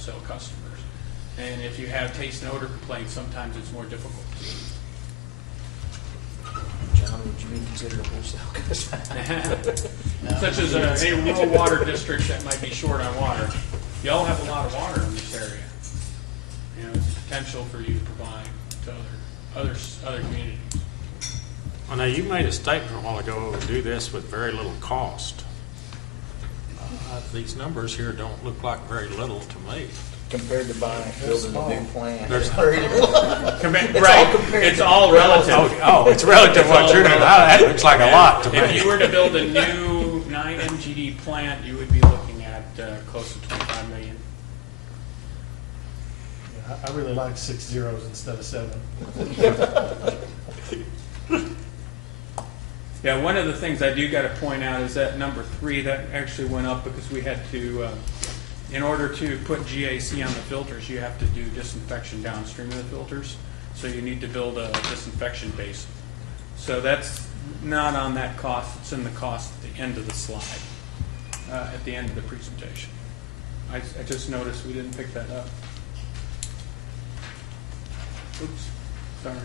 wholesale customers. And if you have taste and odor complaints, sometimes it's more difficult. John, would you be considered a wholesale customer? Such as a rural water district that might be short on water. Y'all have a lot of water in this area. You know, it's potential for you to provide to other communities. Well, now, you made a statement a while ago to do this with very little cost. These numbers here don't look like very little to me. Compared to building a new plant. There's- It's all relative. It's relative to what you're doing. That looks like a lot to me. If you were to build a new 9 MGD plant, you would be looking at close to $25 million. Yeah, I really like 6 zeros instead of 7. Yeah, one of the things I do got to point out is that number 3, that actually went up because we had to, in order to put GAC on the filters, you have to do disinfection downstream of the filters. So you need to build a disinfection basin. So that's not on that cost. It's in the cost at the end of the slide, at the end of the presentation. I just noticed we didn't pick that up. Oops, sorry.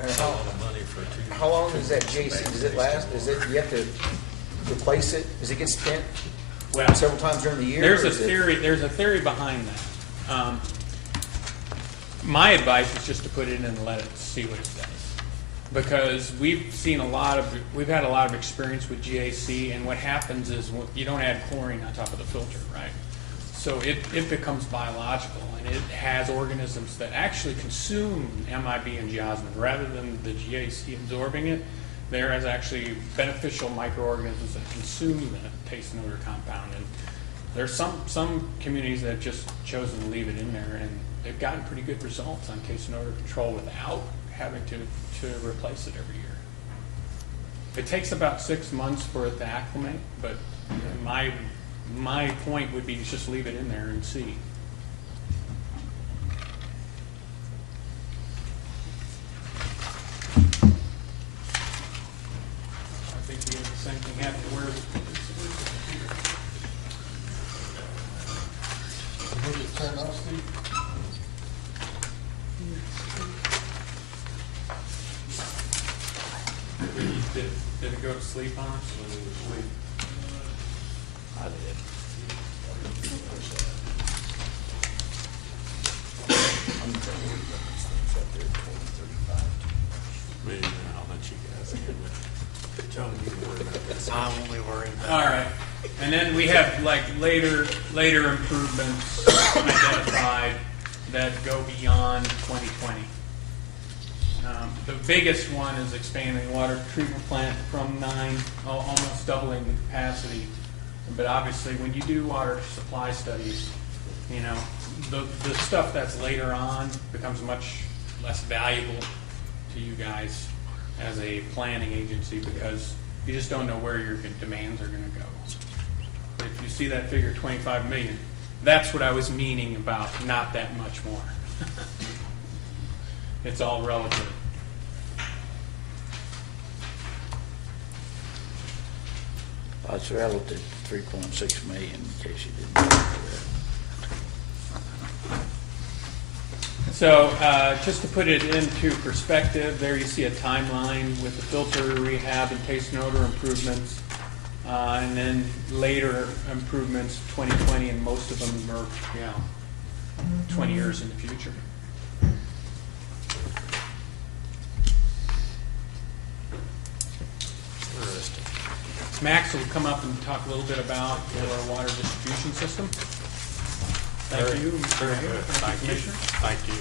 And That's a lot of money for two. how long does that JC, does it last? Is it, you have to replace it? Does it get spent Well, several times during the year? there's or a is it- theory. There's a theory behind that. My advice is just to put it in and let it see what it does, because we've had a lot of experience with GAC, and what happens is you don't add chlorine on top of the filter, right? So it becomes biological, and it has organisms that actually consume MIB and geosmin rather than the GAC absorbing it. There is actually beneficial microorganisms that consume the taste and odor compound, and there's some communities that have just chosen to leave it in there, and they've gotten pretty good results on taste and odor control without having to replace it every year. It takes about 6 months for it to acclimate, but my point would be to just leave it in there and see. I think we have the same thing happen where Will it turn off, Steve? did it go to sleep on us? I did. Maybe I'll let you guys handle it. John, you can worry about this. I'm only worried about. All right, and then we have like later improvements identified that go beyond 2020. The biggest one is expanding the water treatment plant from 9, almost doubling the capacity. But obviously, when you do water supply studies, you know, the stuff that's later on becomes much less valuable to you guys as a planning agency, because you just don't know where your demands are going to go. But if you see that figure, 25 million, that's what I was meaning about not that much more. It's all relative. It's relative to 3.6 million, in case you didn't know that. So just to put it into perspective, there you see a timeline with the filter rehab and taste and odor improvements, and then later improvements, 2020, and most of them are, 20 years in the future. Interesting. Max will come up and talk a little bit about your water distribution system. Thank you. Very good. Thank you. Commissioner. Thank you.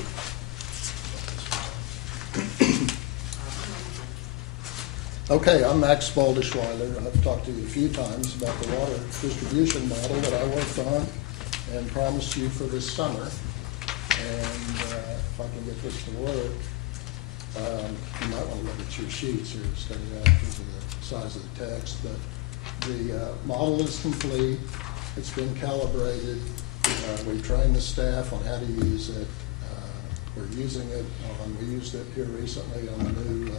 Okay, I'm Max Baldischweiler. I've talked to you a few times about the water distribution model that I worked on and promised you for this summer. And if I can get this to work, you might want to look at your sheets here instead of that because of the size of the text. But the model is complete. It's been calibrated. We've trained the staff on how to use it. We're using it we used it here recently on the new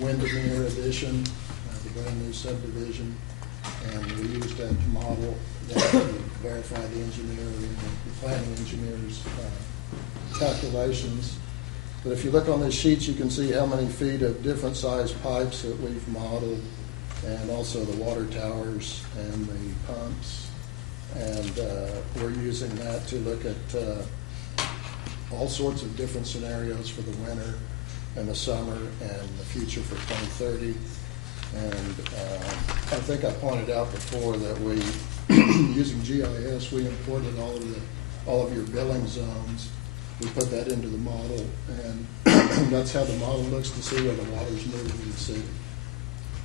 Windermere edition, the brand new subdivision. And we used that to model, that to verify the engineer and the planning engineer's calculations. But if you look on this sheet, you can see how many feet of different sized pipes that we've modeled, and also the water towers and the pumps. And we're using that to look at all sorts of different scenarios for the winter and the summer and the future for 2030. And I think I pointed out before that we, using GIS, we imported all of your billing zones. We put that into the model, and that's how the model looks to see where the water's moving in the city.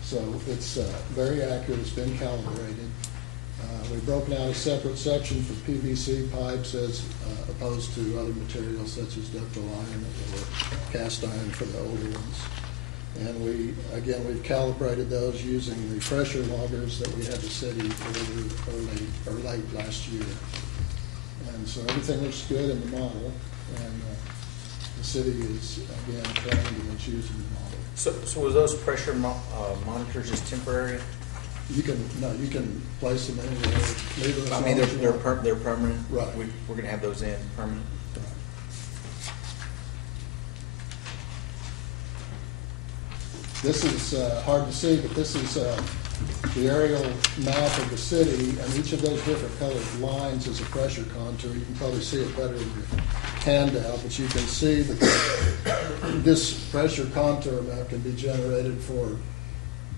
So it's very accurate. It's been calibrated. We've broken out a separate section for PVC pipes as opposed to other materials such as ductile iron or cast iron for the older ones. And we've calibrated those using the pressure loggers that we had the city order late last year. And so everything looks good in the model, and the city is, again, trained and is using the model. So was those pressure monitors just temporary? You can place them anywhere. Leave them as I mean, long as you they're want. permanent? Right. We're gonna have those in permanent? This is hard to see, but this is the aerial map of the city, and each of those different colored lines is a pressure contour. You can probably see it better in your handout, but you can see that this pressure contour map can be generated for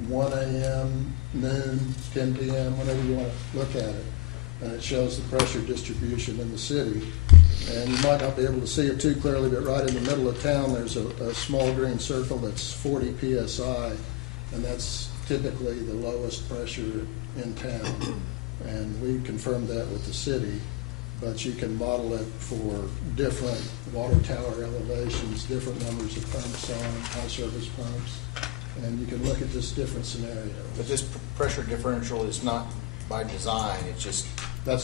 1 a.m., noon, 10 p.m., whenever you want to look at it. And it shows the pressure distribution in the city. And you might not be able to see it too clearly, but right in the middle of town, there's a small green circle that's 40 psi, and that's typically the lowest pressure in town. And we confirmed that with the city, but you can model it for different water tower elevations, different numbers of pumps on, high service pumps, and you can look at just different scenarios. But this pressure differential is not by design, it's just the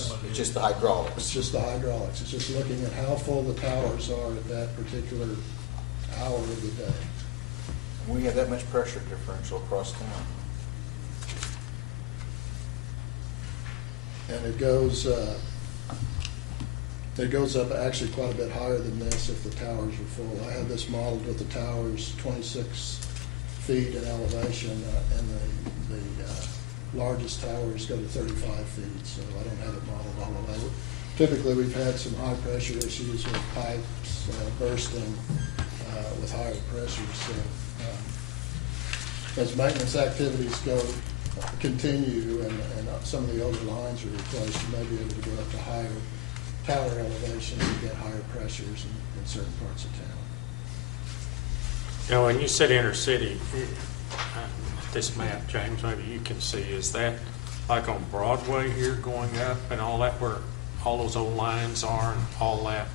hydraulics. It's just the hydraulics. It's just looking at how full the towers are at that particular hour of the day. We have that much pressure differential across town. And it goes up actually quite a bit higher than this if the towers are full. I have this modeled with the towers 26 feet in elevation, and the largest towers go to 35 feet, so I don't have it modeled all the way. Typically, we've had some high pressure issues with pipes bursting with higher pressures. So as maintenance activities continue and some of the older lines are replaced, you may be able to go up to higher tower elevations and get higher pressures in certain parts of town. You know, when you said inner city, this map, James, maybe you can see, is that like on Broadway here going up and all that, where all those old lines are and all that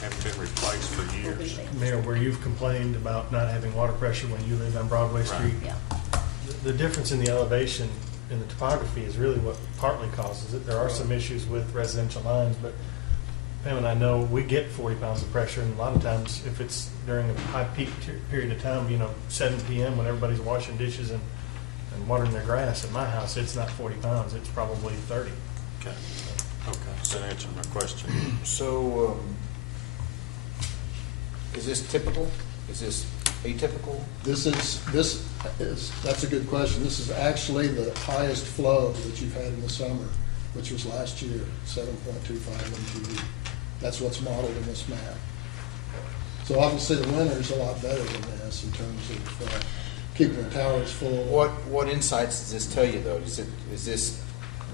haven't been replaced for years? Mayor, where you've complained about not having water pressure when you live on Broadway Street, Yeah. the difference in the elevation and the topography is really what partly causes it. There are some issues with residential lines, but Pam and I know we get 40 pounds of pressure, and a lot of times if it's during a high peak period of time, 7 p.m. when everybody's washing dishes and watering their grass, at my house it's not 40 pounds, it's probably 30. Okay, so that answered my question. So, is this typical? Is this atypical? That's a good question. This is actually the highest flow that you've had in the summer, which was last year, 7.25 MTD. That's what's modeled in this map. So obviously the winter's a lot better than this in terms of keeping the towers full. What insights does this tell you, though? Is this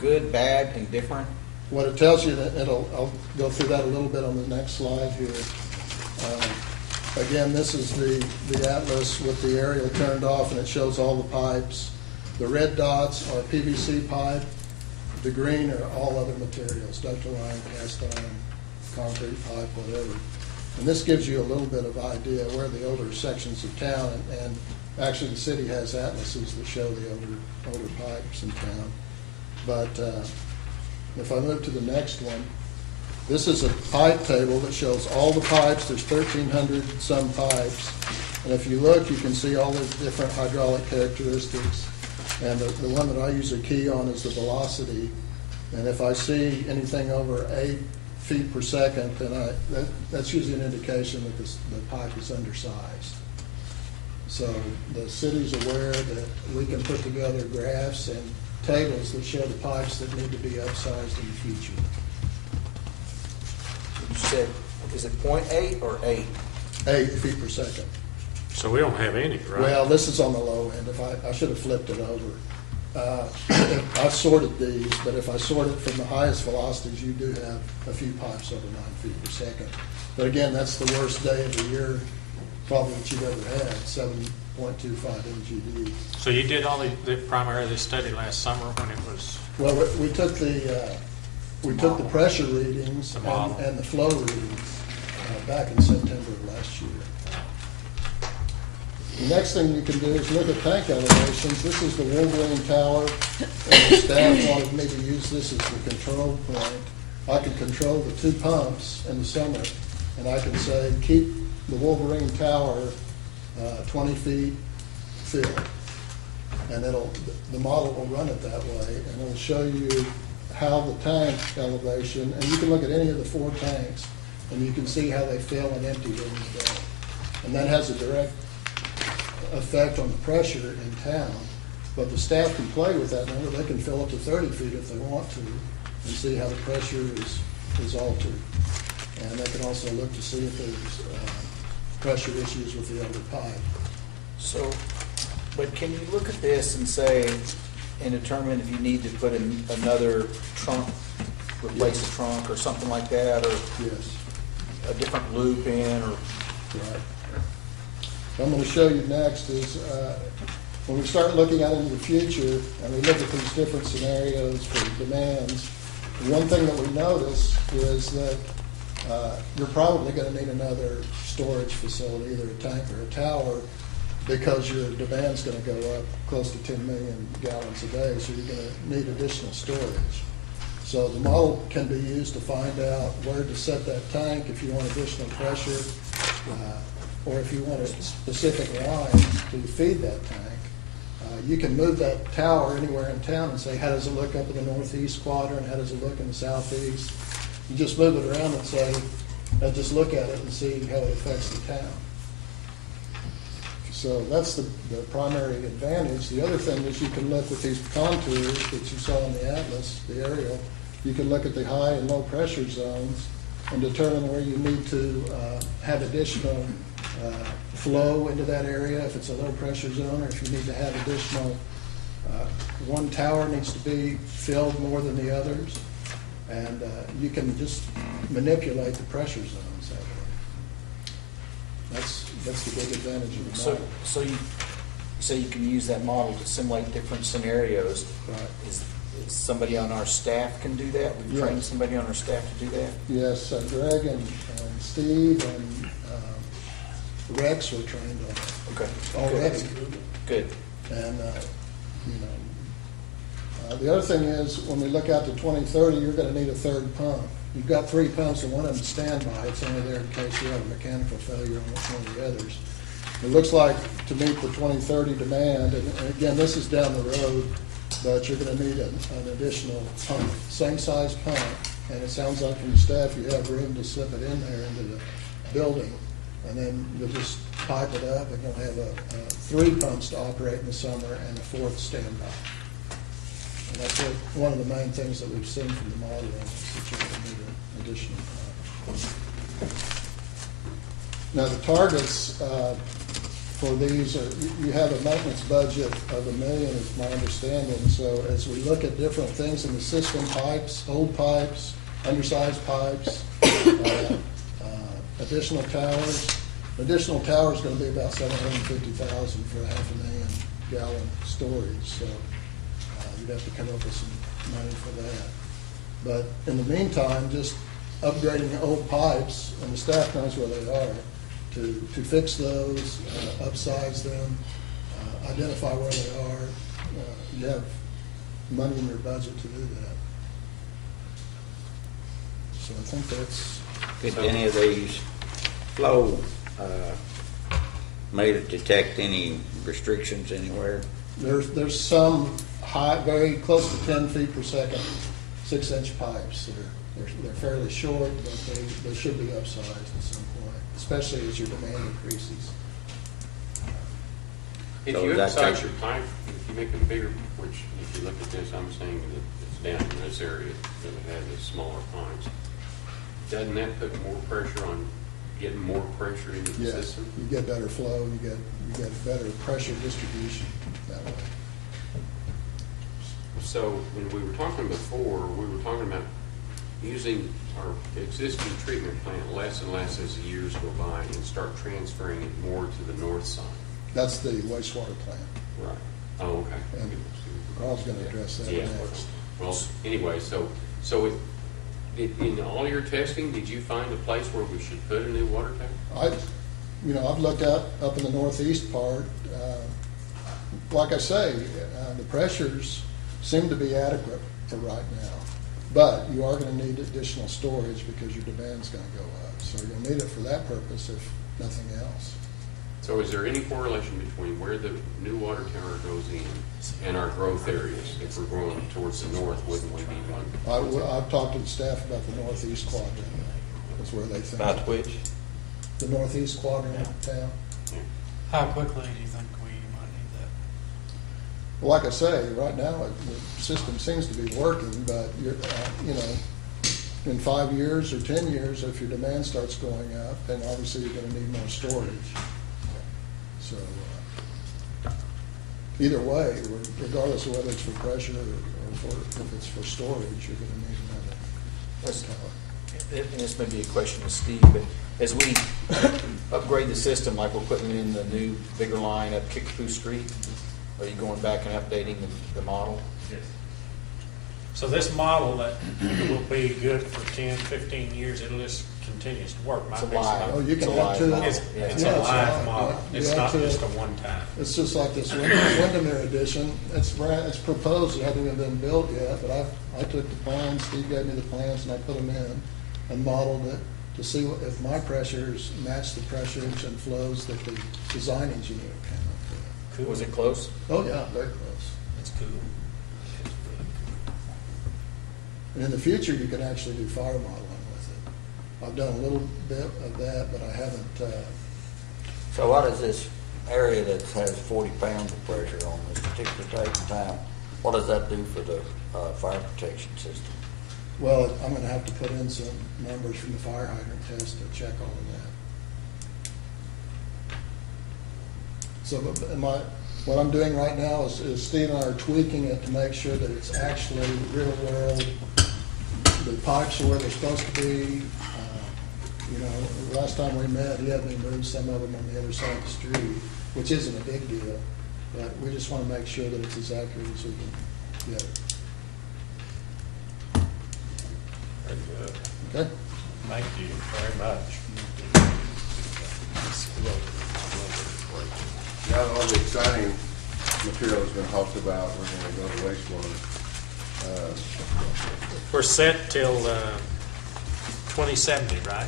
good, bad, indifferent? What it tells you, I'll go through that a little bit on the next slide here. Again, this is the atlas with the aerial turned off, and it shows all the pipes. The red dots are PVC pipe. The green are all other materials, ductile iron, cast iron, concrete pipe, whatever. And this gives you a little bit of idea where the older sections of town, and actually the city has atlases that show the older pipes in town. But if I move to the next one, this is a pipe table that shows all the pipes. There's 1,300 some pipes. And if you look, you can see all the different hydraulic characteristics. And the one that I usually key on is the velocity. And if I see anything over 8 feet per second, then that's usually an indication that the pipe is undersized. So the city's aware that we can put together graphs and tables that show the pipes that need to be upsized in the future. You said, is it 0.8 or 8? 8 feet per second. So we don't have any, right? Well, this is on the low end. I should have flipped it over. I sorted these, but if I sort it from the highest velocities, you do have a few pipes over 9 feet per second. But again, that's the worst day of the year probably that you've ever had, 7.25 MGD. So you did all the primary this study last summer when it was, Well, we took the pressure readings The model. and the flow readings back in September of last year. The next thing you can do is look at tank elevations. This is the Wolverine Tower, and the staff wanted me to use this as the control point. I can control the 2 pumps in the summer, and I can say, keep the Wolverine Tower 20 feet filled. And the model will run it that way, and it'll show you how the tank elevation, and you can look at any of the 4 tanks, and you can see how they fill and empty during the day. And that has a direct effect on the pressure in town, but the staff can play with that number. They can fill up to 30 feet if they want to and see how the pressure is altered. And they can also look to see if there's pressure issues with the other pipe. So, but can you look at this and say, and determine if you need to put in another trunk, replace a trunk or something like that, or Yes, a different loop in, or? right. What I'm going to show you next is when we start looking out into the future and we look at these different scenarios for demands, one thing that we notice is that you're probably going to need another storage facility, either a tank or a tower, because your demand's going to go up close to 10 million gallons a day, so you're going to need additional storage. So the model can be used to find out where to set that tank if you want additional pressure, or if you want a specific line to feed that tank. You can move that tower anywhere in town and say, how does it look up in the northeast quadrant? How does it look in the southeast? You just move it around and say, just look at it and see how it affects the town. So that's the primary advantage. The other thing is you can look with these contours that you saw in the atlas, the aerial. You can look at the high and low pressure zones and determine where you need to have additional flow into that area if it's a low pressure zone, or if you need to have additional, one tower needs to be filled more than the others. And you can just manipulate the pressure zones that way. That's the big advantage of the model. So you say you can use that model to simulate different scenarios. Right. Is somebody on our staff can do that? We've trained Yes. somebody on our staff to do that? Yes, Greg and Steve and Rex were trained on it Okay. already. Good. And, the other thing is, when we look out to 2030, you're going to need a 3rd pump. You've got 3 pumps and one of them is standby. It's only there in case you have a mechanical failure on one of the others. It looks like to meet the 2030 demand, and again, this is down the road, but you're going to need an additional pump, same size pump, and it sounds like from the staff you have room to slip it in there into the building, and then you'll just pipe it up, and you'll have 3 pumps to operate in the summer and a 4th standby. And that's one of the main things that we've seen from the modeling, is that you're going to need an additional pump. Now, the targets for these are, you have a maintenance budget of $1 million, is my understanding. So as we look at different things in the system, pipes, old pipes, undersized pipes, additional towers. Additional tower is going to be about $750,000 for a 500,000 gallon storage. So you'd have to come up with some money for that. But in the meantime, just upgrading old pipes, and the staff knows where they are, to fix those, upsize them, identify where they are. You have money in your budget to do that. So I think that's, Could any of these flow meters detect any restrictions anywhere? There's some high, very close to 10 feet per second, 6-inch pipes. They're fairly short, but they should be upsized at some point, especially as your demand increases. If So you that upsize takes- your pipe, if you make them bigger, which if you look at this, I'm saying that it's down in this area that it has the smaller pipes. Doesn't that put more pressure on, getting more pressure into the Yes, system? you get better flow, you get better pressure distribution that way. So when we were talking before, we were talking about using our existing treatment plant less and less as the years go by and start transferring it more to the north side. That's the wastewater plant. Right. Oh, okay. And Carl's going to address that Yeah. next. Well, anyway, so in all your testing, did you find a place where we should put a new water tower? I've looked up in the northeast part. Like I say, the pressures seem to be adequate for right now. But you are going to need additional storage because your demand's going to go up. So you're going to need it for that purpose, if nothing else. So is there any correlation between where the new water tower goes in and our growth areas? If we're growing towards the north, wouldn't we need one? I've talked to the staff about the northeast quadrant. That's where they think. About which? The northeast quadrant of town. How quickly do you think we might need that? Well, like I say, right now, the system seems to be working, but in 5 years or 10 years, if your demand starts going up, then obviously you're gonna need more storage. So, either way, regardless of whether it's for pressure or if it's for storage, you're gonna need another tower. And this may be a question to Steve, but as we upgrade the system, like we're putting in the new bigger line up Kickapoo Street, are you going back and updating the model? Yes. So this model that will be good for 10, 15 years, it'll just continues to work. It's a Might be live. some- Oh, you can It's a add live to model. it. It's Yeah. it's Yeah, a it's live live, model. yeah. It's You not add to just it. a one-time. It's just like this Windermere edition. It's proposed, it hasn't even been built yet, but I took the plans, Steve gave me the plans, and I put them in and modeled it to see if my pressures match the pressures and flows that the design engineer came up with. Was it close? Oh, yeah, very close. That's cool. And in the future, you can actually do fire modeling with it. I've done a little bit of that, but I haven't, So what is this area that has 40 pounds of pressure on this particular date and time? What does that do for the fire protection system? well, I'm gonna have to put in some numbers from the fire hydrant test to check all of that. So what I'm doing right now is Steve and I are tweaking it to make sure that it's actually real world. The pipes are where they're supposed to be. Last time we met, he had me move some of them on the other side of the street, which isn't a big deal, but we just want to make sure that it's as accurate as we can get it. Very good. Okay? Thank you very much. Now that all the exciting material has been talked about, we're going to go to wastewater. We're set till 2070, right?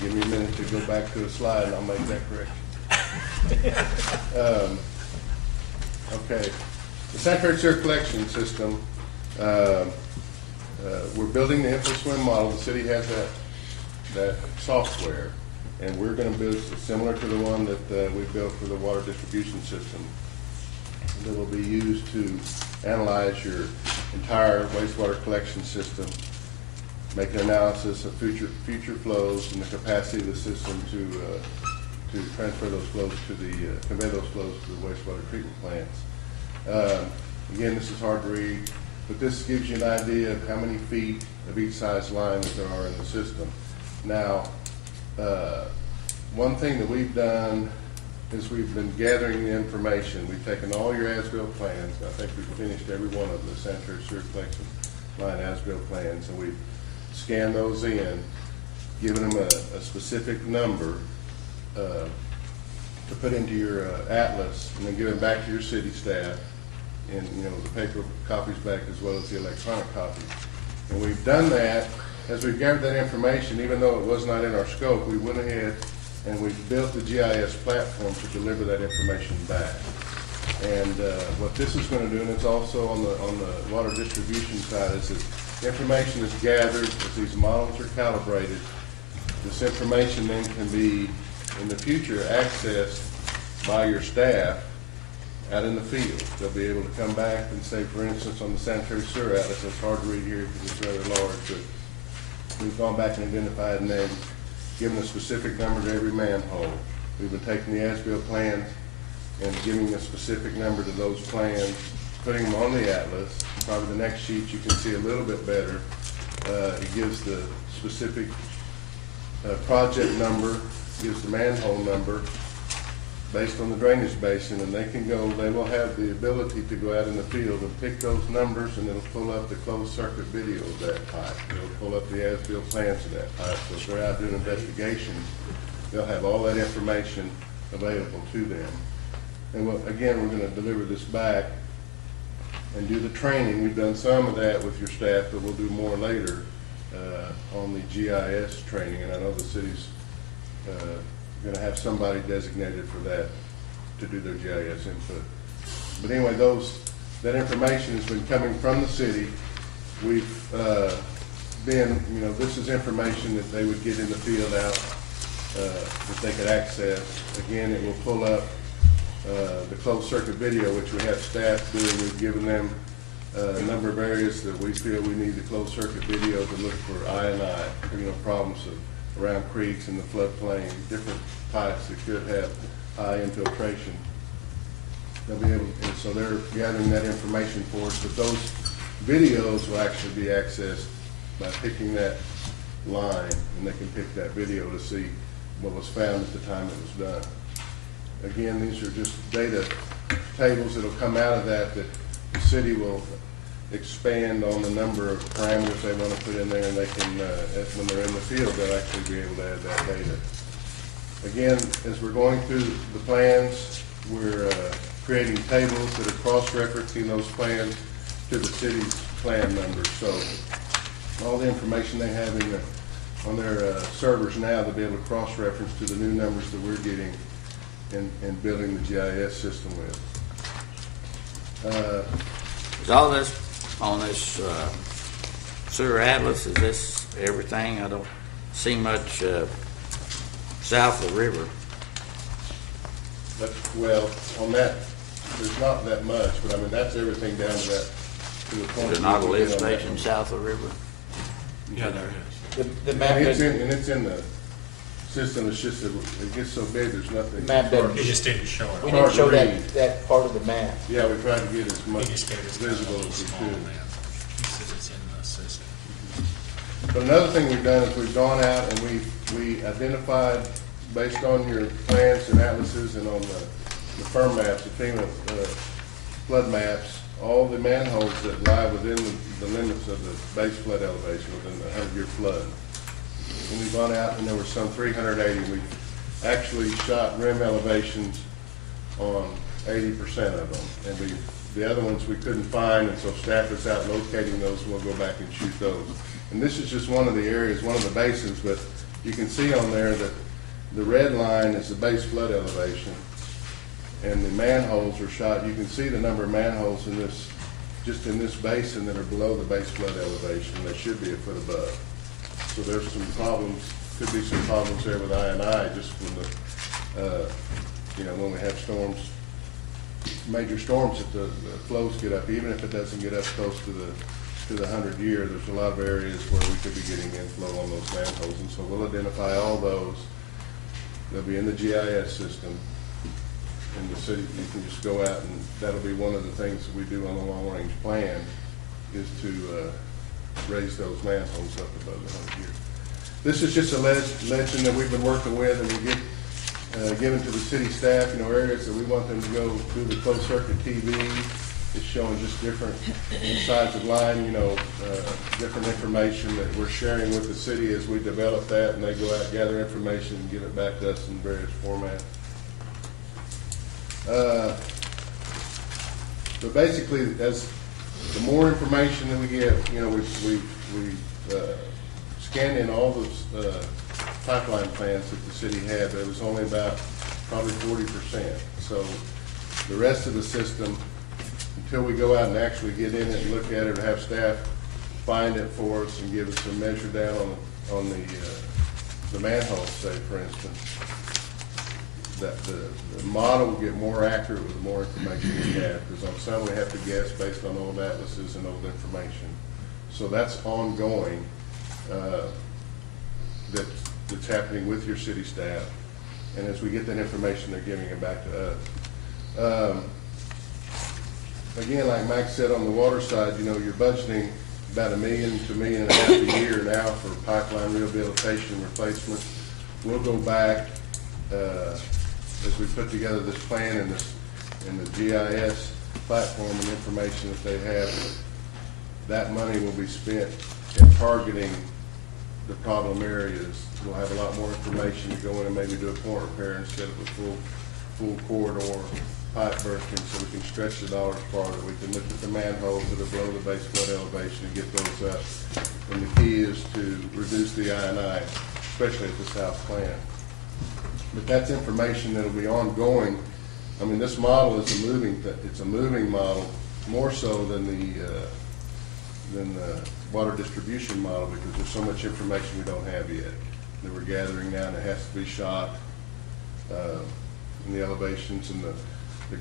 Give me a minute to go back to the slide and I'll make that correction. Okay, the sanitary sewer collection system, we're building the InfoSwim model. The city has that software, and we're going to build similar to the one that we built for the water distribution system. That will be used to analyze your entire wastewater collection system, make an analysis of future flows and the capacity of the system to transfer those flows convey those flows to the wastewater treatment plants. Again, this is hard to read, but this gives you an idea of how many feet of each size line that there are in the system. Now, one thing that we've done is we've been gathering the information. We've taken all your as-built plans. I think we've finished every one of the sanitary sewer collection line as-built plans, and we've scanned those in, given them a specific number to put into your atlas, and then give them back to your city staff, and the paper copies back as well as the electronic copies. And we've done that as we've gathered that information. Even though it was not in our scope, we went ahead and we've built the GIS platform to deliver that information back. And what this is going to do, and it's also on the water distribution side, is that information is gathered as these models are calibrated. This information then can be, in the future, accessed by your staff out in the field. They'll be able to come back and say, for instance, on the sanitary sewer atlas, it's hard to read here because it's rather large, but we've gone back and identified and then given a specific number to every manhole. We've been taking the as-built plans and giving a specific number to those plans, putting them on the atlas. Probably the next sheet you can see a little bit better. It gives the specific project number, gives the manhole number based on the drainage basin, and they will have the ability to go out in the field and pick those numbers, and it'll pull up the closed circuit video of that pipe. It'll pull up the as-built plans of that pipe. So if they're out doing investigations, they'll have all that information available to them. And again, we're going to deliver this back and do the training. We've done some of that with your staff, but we'll do more later on the GIS training. And I know the city's going to have somebody designated for that to do their GIS input. But anyway, that information has been coming from the city. We've this is information that they would get in the field out that they could access. Again, it will pull up the closed circuit video, which we have staff do. We've given them a number of areas that we feel we need the closed circuit video to look for I&I, problems around creeks and the floodplain, different pipes that could have high infiltration. They'll be able, and so they're gathering that information for us, but those videos will actually be accessed by picking that line, and they can pick that video to see what was found at the time it was done. Again, these are just data tables that'll come out of that the city will expand on the number of parameters they want to put in there, and they can, when they're in the field, they'll actually be able to add that data. Again, as we're going through the plans, we're creating tables that are cross-referencing those plans to the city's plan numbers. So all the information they have on their servers now, they'll be able to cross-reference to the new numbers that we're getting and building the GIS system with. Is all this on this sewer atlas? Is this everything? I don't see much south of the river. Well, on that, there's not that much, but I mean, that's everything down to that, to the point. There's not a lift station south of the river? Yeah, there is. The map And doesn't, it's in the system. It's just that it gets so big, there's nothing. the map doesn't, He just didn't show we it. didn't show that part of the map. Yeah, we tried to get as He much just gave us visible a as we small could. map. He said it's in the system. But another thing we've done is we've gone out and we identified, based on your plans and atlases and on the firm maps, the FEMA flood maps, all the manholes that lie within the limits of the base flood elevation, within the 100-year flood. And we've gone out and there were some 380. We actually shot rim elevations on 80% of them. And the other ones we couldn't find, and so staff is out locating those, and we'll go back and shoot those. And this is just one of the areas, one of the basins, but you can see on there that the red line is the base flood elevation, and the manholes are shot. You can see the number of manholes in this, just in this basin, that are below the base flood elevation. They should be a foot above. So there's some problems, could be some problems there with I&I, just when when we have storms, major storms, if the flows get up, even if it doesn't get up close to the 100-year, there's a lot of areas where we could be getting inflow on those manholes, and so we'll identify all those. They'll be in the GIS system. In the city, you can just go out, and that'll be one of the things that we do on the long-range plan, is to raise those manholes up above the 100 year. This is just a legend that we've been working with, and we get given to the city staff, areas that we want them to go do the closed circuit TV. It's showing just different sides of line, different information that we're sharing with the city as we develop that, and they go out, gather information, and give it back to us in various formats. But basically, as the more information that we get, we scanned in all those pipeline plants that the city had, but it was only about probably 40%. So the rest of the system, until we go out and actually get in it and look at it, or have staff find it for us and give us a measure down on the manhole, say, for instance, that the model will get more accurate with the more information we have, because on some we have to guess based on old atlases and old information. So that's ongoing, that's happening with your city staff. And as we get that information, they're giving it back to us. Again, like Mike said, on the water side, you know, you're budgeting about $1 million to $1.5 million a year now for pipeline rehabilitation replacement. We'll go back, as we put together this plan and the GIS platform and information that they have, that money will be spent in targeting the problem areas. We'll have a lot more information to go in and maybe do a point repair instead of a full corridor pipe bursting, so we can stretch the dollars farther. We can look at the manholes that are below the base flood elevation and get those up. And the key is to reduce the I&I, especially at the south plant. But that's information that'll be ongoing. I mean, this model is it's a moving model, more so than the water distribution model, because there's so much information we don't have yet that we're gathering now, and it has to be shot. And the elevations and the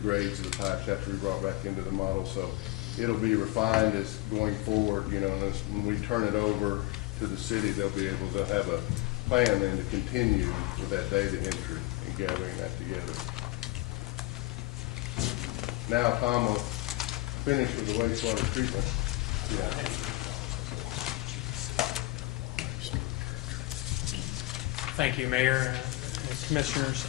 grades of the pipes have to be brought back into the model. So it'll be refined as going forward, you know, and when we turn it over to the city, they'll be able to have a plan then to continue with that data entry and gathering that together. Now Tom will finish with the wastewater treatment. Yeah. Thank you, Mayor and Commissioners.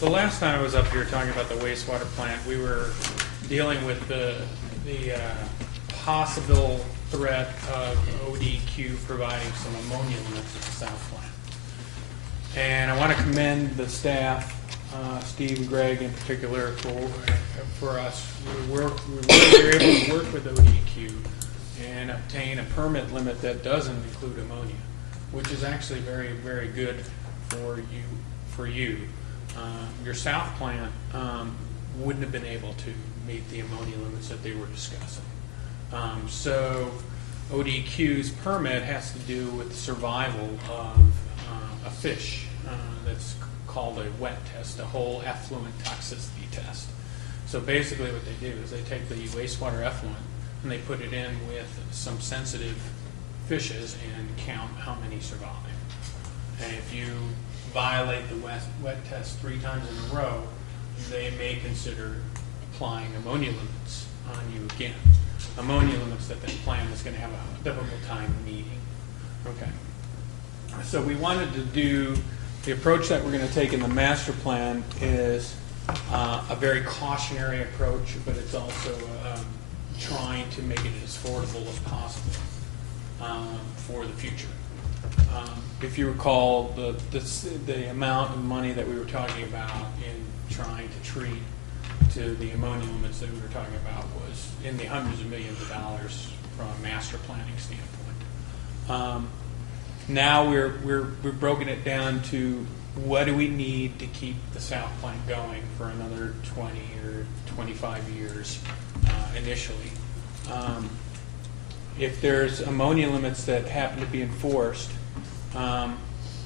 The last time I was up here talking about the wastewater plant, we were dealing with the possible threat of ODQ providing some ammonia limits at the south plant. And I want to commend the staff, Steve and Greg in particular, for us. We were able to work with ODQ and obtain a permit limit that doesn't include ammonia, which is actually very, very good for you. Your south plant wouldn't have been able to meet the ammonia limits that they were discussing. So ODQ's permit has to do with the survival of a fish that's called a wet test, a whole effluent toxicity test. So basically what they do is they take the wastewater effluent and they put it in with some sensitive fishes and count how many survive. And if you violate the wet test 3 times in a row, they may consider applying ammonia limits on you again. Ammonia limits that the plant is going to have a difficult time meeting. Okay. So we wanted to do, the approach that we're going to take in the master plan is a very cautionary approach, but it's also trying to make it as affordable as possible for the future. If you recall, the amount of money that we were talking about in trying to treat to the ammonia limits that we were talking about was in the hundreds of millions of dollars from a master planning standpoint. Now we've broken it down to what do we need to keep the south plant going for another 20 or 25 years initially. If there's ammonia limits that happen to be enforced,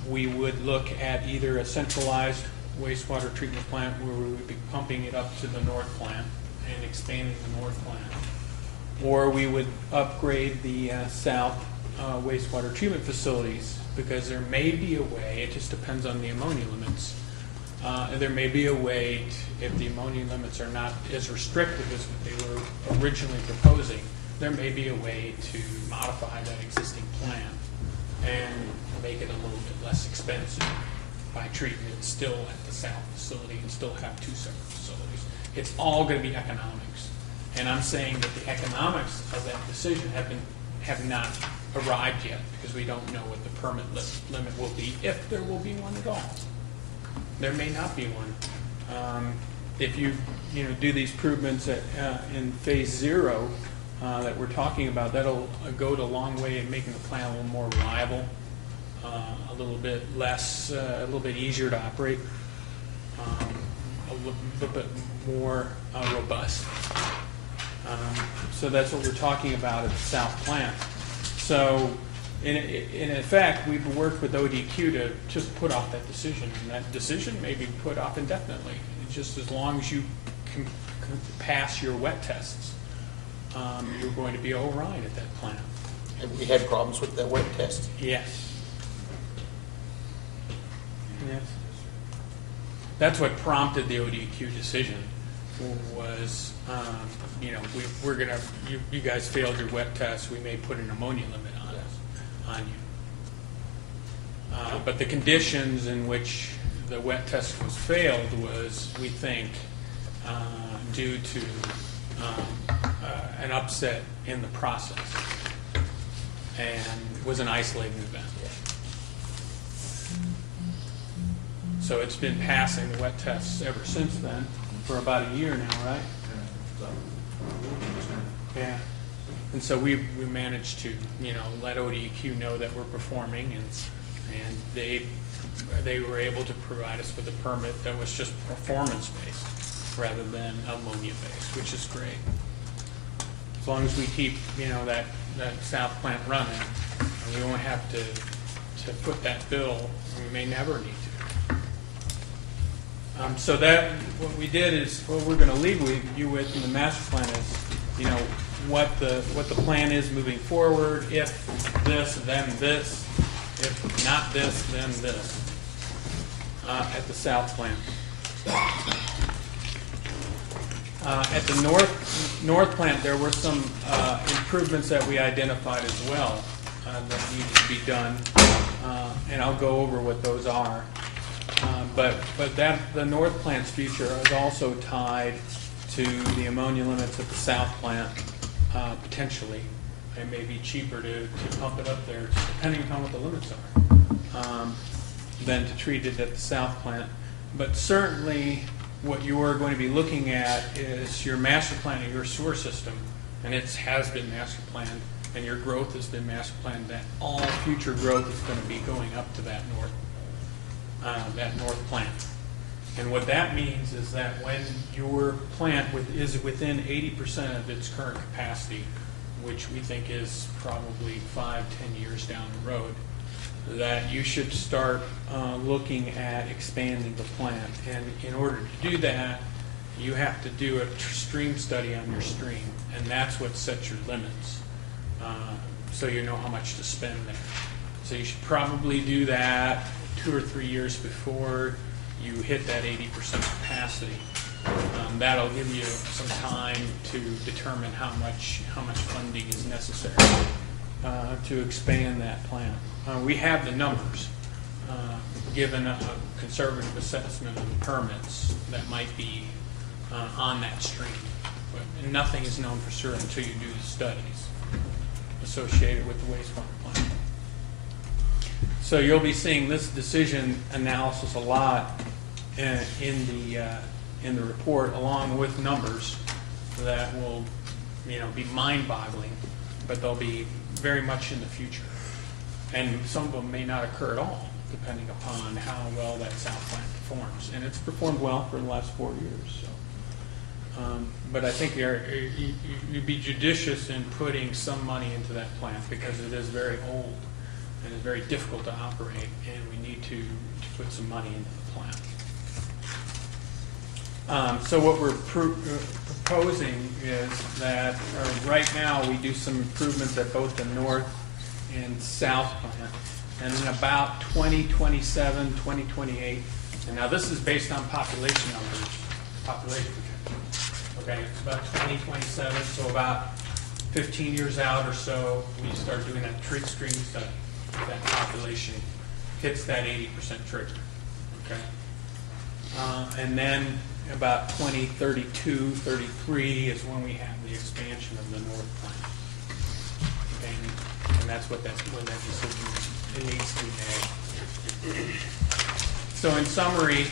we would look at either a centralized wastewater treatment plant where we would be pumping it up to the north plant and expanding the north plant, or we would upgrade the south wastewater treatment facilities, because there may be a way, it just depends on the ammonia limits, there may be a way, if the ammonia limits are not as restrictive as what they were originally proposing, there may be a way to modify that existing plant and make it a little bit less expensive by treating it still at the south facility and still have 2 separate facilities. It's all going to be economics. And I'm saying that the economics of that decision have not arrived yet, because we don't know what the permit limit will be, if there will be one at all. There may not be one. If you do these improvements in phase 0 that we're talking about, that'll go a long way in making the plant a little more reliable, a little bit less, a little bit easier to operate, a little bit more robust. So that's what we're talking about at the South Plant. So in effect, we've worked with ODQ to just put off that decision, and that decision may be put off indefinitely, just as long as you can pass your wet tests. You're going to be all right at that plant. Have we had problems with that wet test? Yes. Yes. That's what prompted the ODQ decision. Was we're gonna you guys failed your wet test. We may put an ammonia limit on you. But the conditions in which the wet test was failed was, we think, due to an upset in the process, and was an isolated event. So it's been passing the wet tests ever since then, for about a year now, right? Yeah. And so we managed to, let ODEQ know that we're performing, and they were able to provide us with a permit that was just performance-based rather than ammonia-based, which is great. As long as we keep, that South Plant running, and we won't have to foot that bill, and we may never need to. So that, what we did is, what we're going to leave you with in the master plan is, what the plan is moving forward. If this, then this. If not this, then this. At the South Plant. At the North Plant, there were some improvements that we identified as well that needed to be done, and I'll go over what those are. But the North Plant's future is also tied to the ammonia limits at the South Plant, potentially. It may be cheaper to pump it up there, depending upon what the limits are, than to treat it at the South Plant. But certainly, what you are going to be looking at is your master plan of your sewer system, and it has been master planned, and your growth has been master planned, that all future growth is going to be going up to that north plant. And what that means is that when your plant is within 80% of its current capacity, which we think is probably 5-10 years down the road, that you should start looking at expanding the plant. And in order to do that, you have to do a stream study on your stream, and that's what sets your limits, so you know how much to spend there. So you should probably do that 2 or 3 years before you hit that 80% capacity. That'll give you some time to determine how much funding is necessary to expand that plant. We have the numbers, given a conservative assessment of the permits that might be on that stream. But nothing is known for sure until you do the studies associated with the wastewater plant. So you'll be seeing this decision analysis a lot in the report, along with numbers that will, be mind-boggling, but they'll be very much in the future. And some of them may not occur at all, depending upon how well that South Plant performs. And it's performed well for the last 4 years. So. But I think you'd be judicious in putting some money into that plant, because it is very old and is very difficult to operate, and we need to put some money into the plant. So what we're proposing is that right now we do some improvements at both the North and South Plant, and in about 2027, 2028, and now this is based on population numbers, population projections. Okay, it's about 2027, so about 15 years out or so, we start doing that trig stream study. That population hits that 80% trigger. Okay, and then about 2032, 33 is when we have the expansion of the North Plant. And that's when that decision needs to be made. So in summary,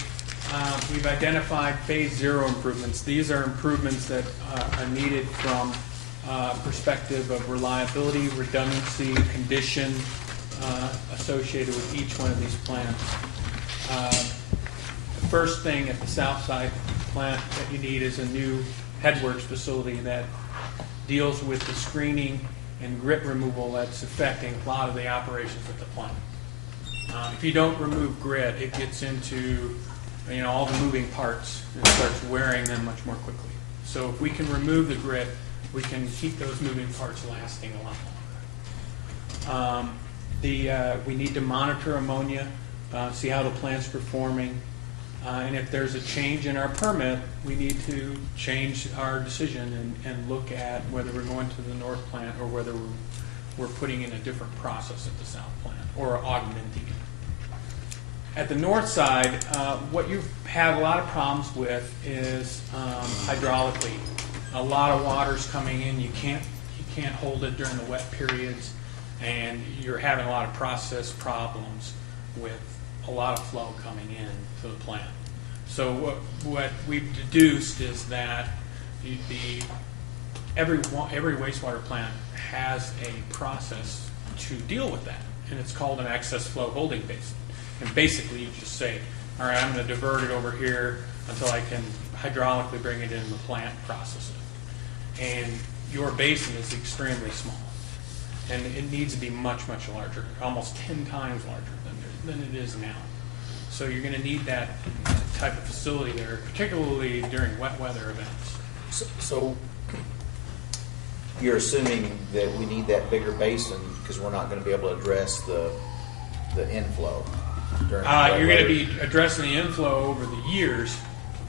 we've identified phase 0 improvements. These are improvements that are needed from perspective of reliability, redundancy, condition, associated with each one of these plants. The first thing at the south side plant that you need is a new headworks facility that deals with the screening and grit removal that's affecting a lot of the operations at the plant. If you don't remove grit, it gets into all the moving parts and starts wearing them much more quickly. So if we can remove the grit, we can keep those moving parts lasting a lot longer. We need to monitor ammonia, see how the plant's performing, and if there's a change in our permit, we need to change our decision and look at whether we're going to the north plant or whether we're putting in a different process at the south plant or augmenting it. At the north side, what you've had a lot of problems with is hydraulically. A lot of water's coming in. You can't hold it during the wet periods, and you're having a lot of process problems with a lot of flow coming in to the plant. So what we've deduced is that every wastewater plant has a process to deal with that, and it's called an excess flow holding basin. And basically, you just say, all right, I'm going to divert it over here until I can hydraulically bring it into the plant and process it. And your basin is extremely small, and it needs to be much, much larger, almost 10 times larger than it is now. So you're going to need that type of facility there, particularly during wet weather events. So you're assuming that we need that bigger basin because we're not going to be able to address the inflow during wet You're going to weather? be addressing the inflow over the years,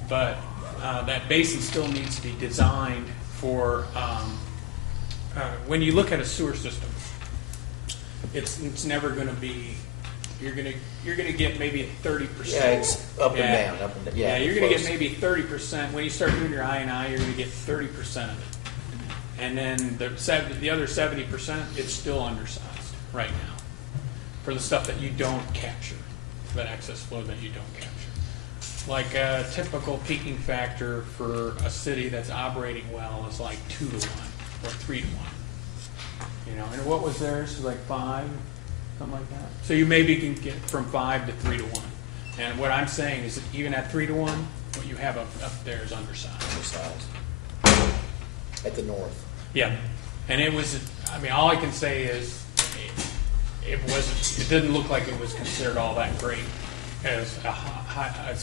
but that basin still needs to be designed for when you look at a sewer system. It's never going to be. You're gonna get maybe 30%. Yeah, it's up and down, up and down. Yeah, you're gonna close. get maybe 30%. When you start doing your I&I, you're gonna get 30% of it, and then the other 70%, it's still undersized right now for the stuff that you don't capture, that excess flow that you don't capture. Like a typical peaking factor for a city that's operating well is like 2 to 1 or 3 to 1. And what was theirs? It was like 5. Something like that. So you maybe can get from 5 to 3 to 1. And what I'm saying is that even at 3 to 1, what you have up there is undersized. At the north. Yeah. And it was, all I can say is it didn't look like it was considered all that great as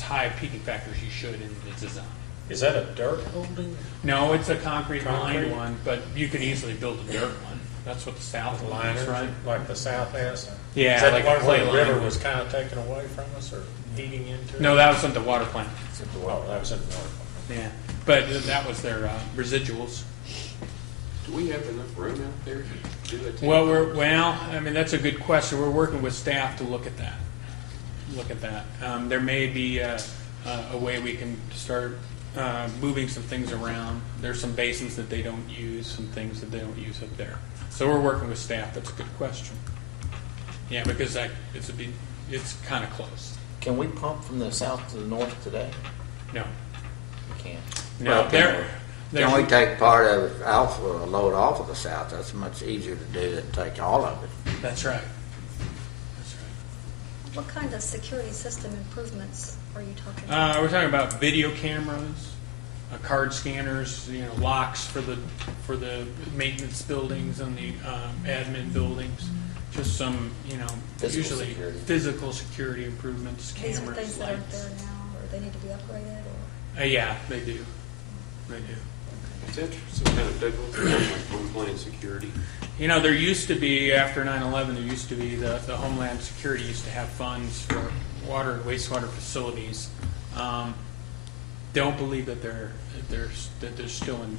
high peaking factor as you should in the design. Is that a dirt holding? No, it's a concrete lined Concrete? one, but you could easily build a dirt one. That's what the south line is, right? Like the south has? Yeah, Is that like the a one clay where the river line. was kind of taken away from us or eating into it? No, that was in the water plant. Oh, that was in the north. Yeah, but that was their residuals. Do we have enough room out there to do that? Well, that's a good question. We're working with staff to look at that. There may be a way we can start moving some things around. There's some basins that they don't use, some things that they don't use up there. So we're working with staff. That's a good question. Yeah, because it's kind of close. Can we pump from the south to the north today? No, We can't. no, Well, they're Can we take part of it off or a load off of the south? That's much easier to do than take all of it. That's right. That's right. What kind of security system improvements are you talking about? We're talking about video cameras, card scanners, locks for the maintenance buildings and the admin buildings. Just some, Physical usually security. physical security improvements, These are cameras, things that aren't lights. there now, or they need to be upgraded, or? Yeah, they do. They do. Is that some kind of difference, like homeland security? There used to be, after 9/11, there used to be the Homeland Security used to have funds for water and wastewater facilities. Don't believe that they're still in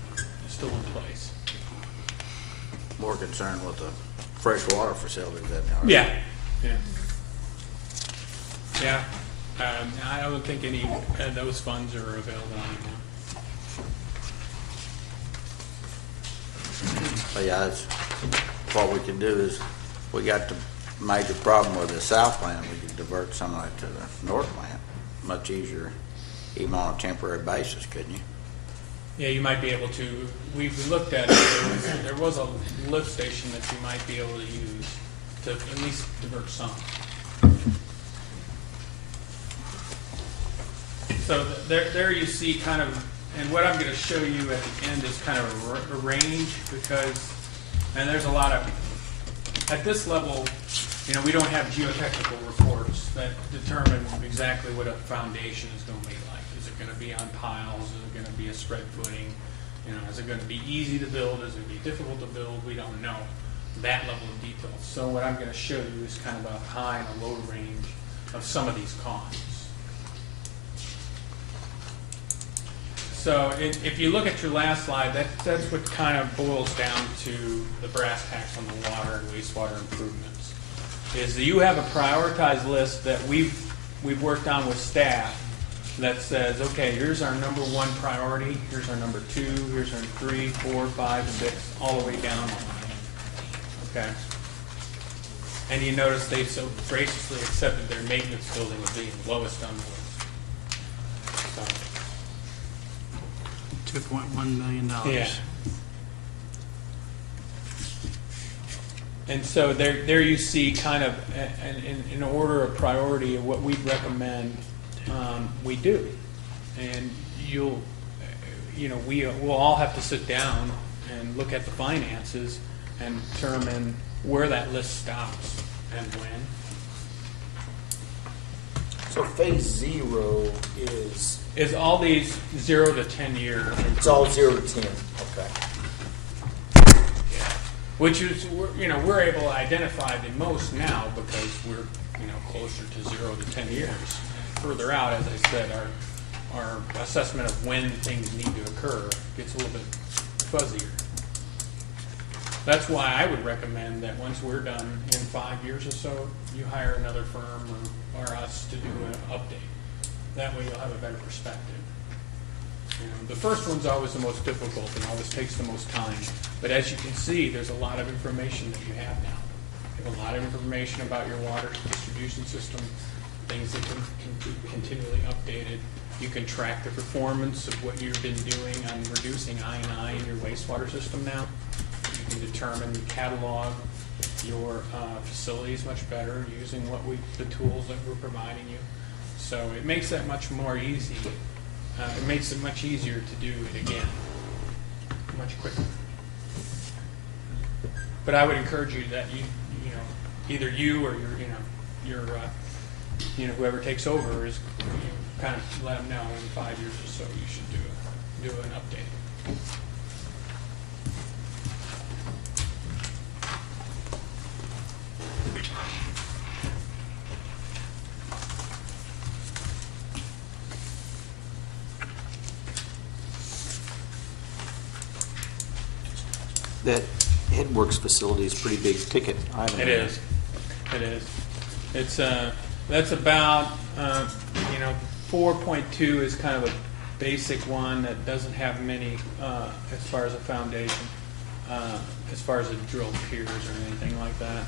place. More concerned with the freshwater facilities than they are. Yeah. I don't think any of those funds are available anymore. But yeah, that's what we can do is, we got the major problem with the south plant, we can divert some of it to the north plant. Much easier, even on a temporary basis, couldn't you? Yeah, you might be able to. We looked at it. There was a lift station that you might be able to use to at least divert some. So there you see kind of, and what I'm going to show you at the end is kind of a range, because, and there's a lot of, at this level, we don't have geotechnical reports that determine exactly what a foundation is going to be like. Is it going to be on piles? Is it going to be a spread footing? Is it going to be easy to build? Is it going to be difficult to build? We don't know that level of detail. So what I'm going to show you is kind of a high and a low range of some of these costs. So if you look at your last slide, that's what kind of boils down to the brass tacks on the water and wastewater improvements. Is that you have a prioritized list that we've worked on with staff that says, okay, here's our number 1 priority, here's our number 2, here's our 3, 4, 5, 6, all the way down. Okay. And you notice they so graciously accepted their maintenance building as being lowest on the list. So, $2.1 million. yeah. And so there you see kind of in order of priority of what we'd recommend we do. And we'll all have to sit down and look at the finances and determine where that list stops and when. So phase 0 is All these 0 to 10 year. it's all 0 to 10. Okay. Which is, we're able to identify the most now because we're, closer to 0 to 10 years. Further out, as I said, our assessment of when things need to occur gets a little bit fuzzier. That's why I would recommend that once we're done in 5 years or so, you hire another firm or us to do an update. That way you'll have a better perspective. The first one's always the most difficult and always takes the most time. But as you can see, there's a lot of information that you have now. You have a lot of information about your water distribution system, things that can be continually updated. You can track the performance of what you've been doing on reducing I&I in your wastewater system now. You can determine, catalog your facilities much better using the tools that we're providing you. So it makes that much more easy. It makes it much easier to do it again, much quicker. But I would encourage you that either you or your whoever takes over is kind of let them know in 5 years or so you should do an update. That Headworks facility is a pretty big ticket item. It is. It's that's about 4.2 is kind of a basic one that doesn't have many as far as a foundation, as far as a drilled piers or anything like that.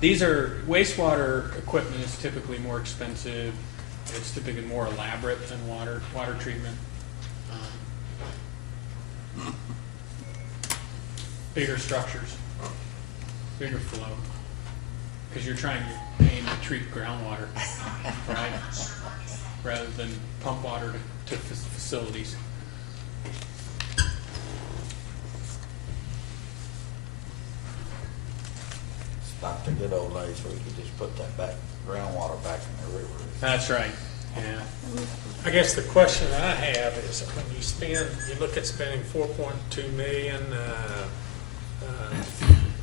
These are wastewater equipment is typically more expensive. It's typically more elaborate than water treatment. Bigger structures, bigger flow, because you're trying to aim to treat groundwater, right? Rather than pump water to facilities. It's not the good old days where you could just put that groundwater back in the river. That's right. Yeah. I guess the question I have is when you look at spending $4.2 million,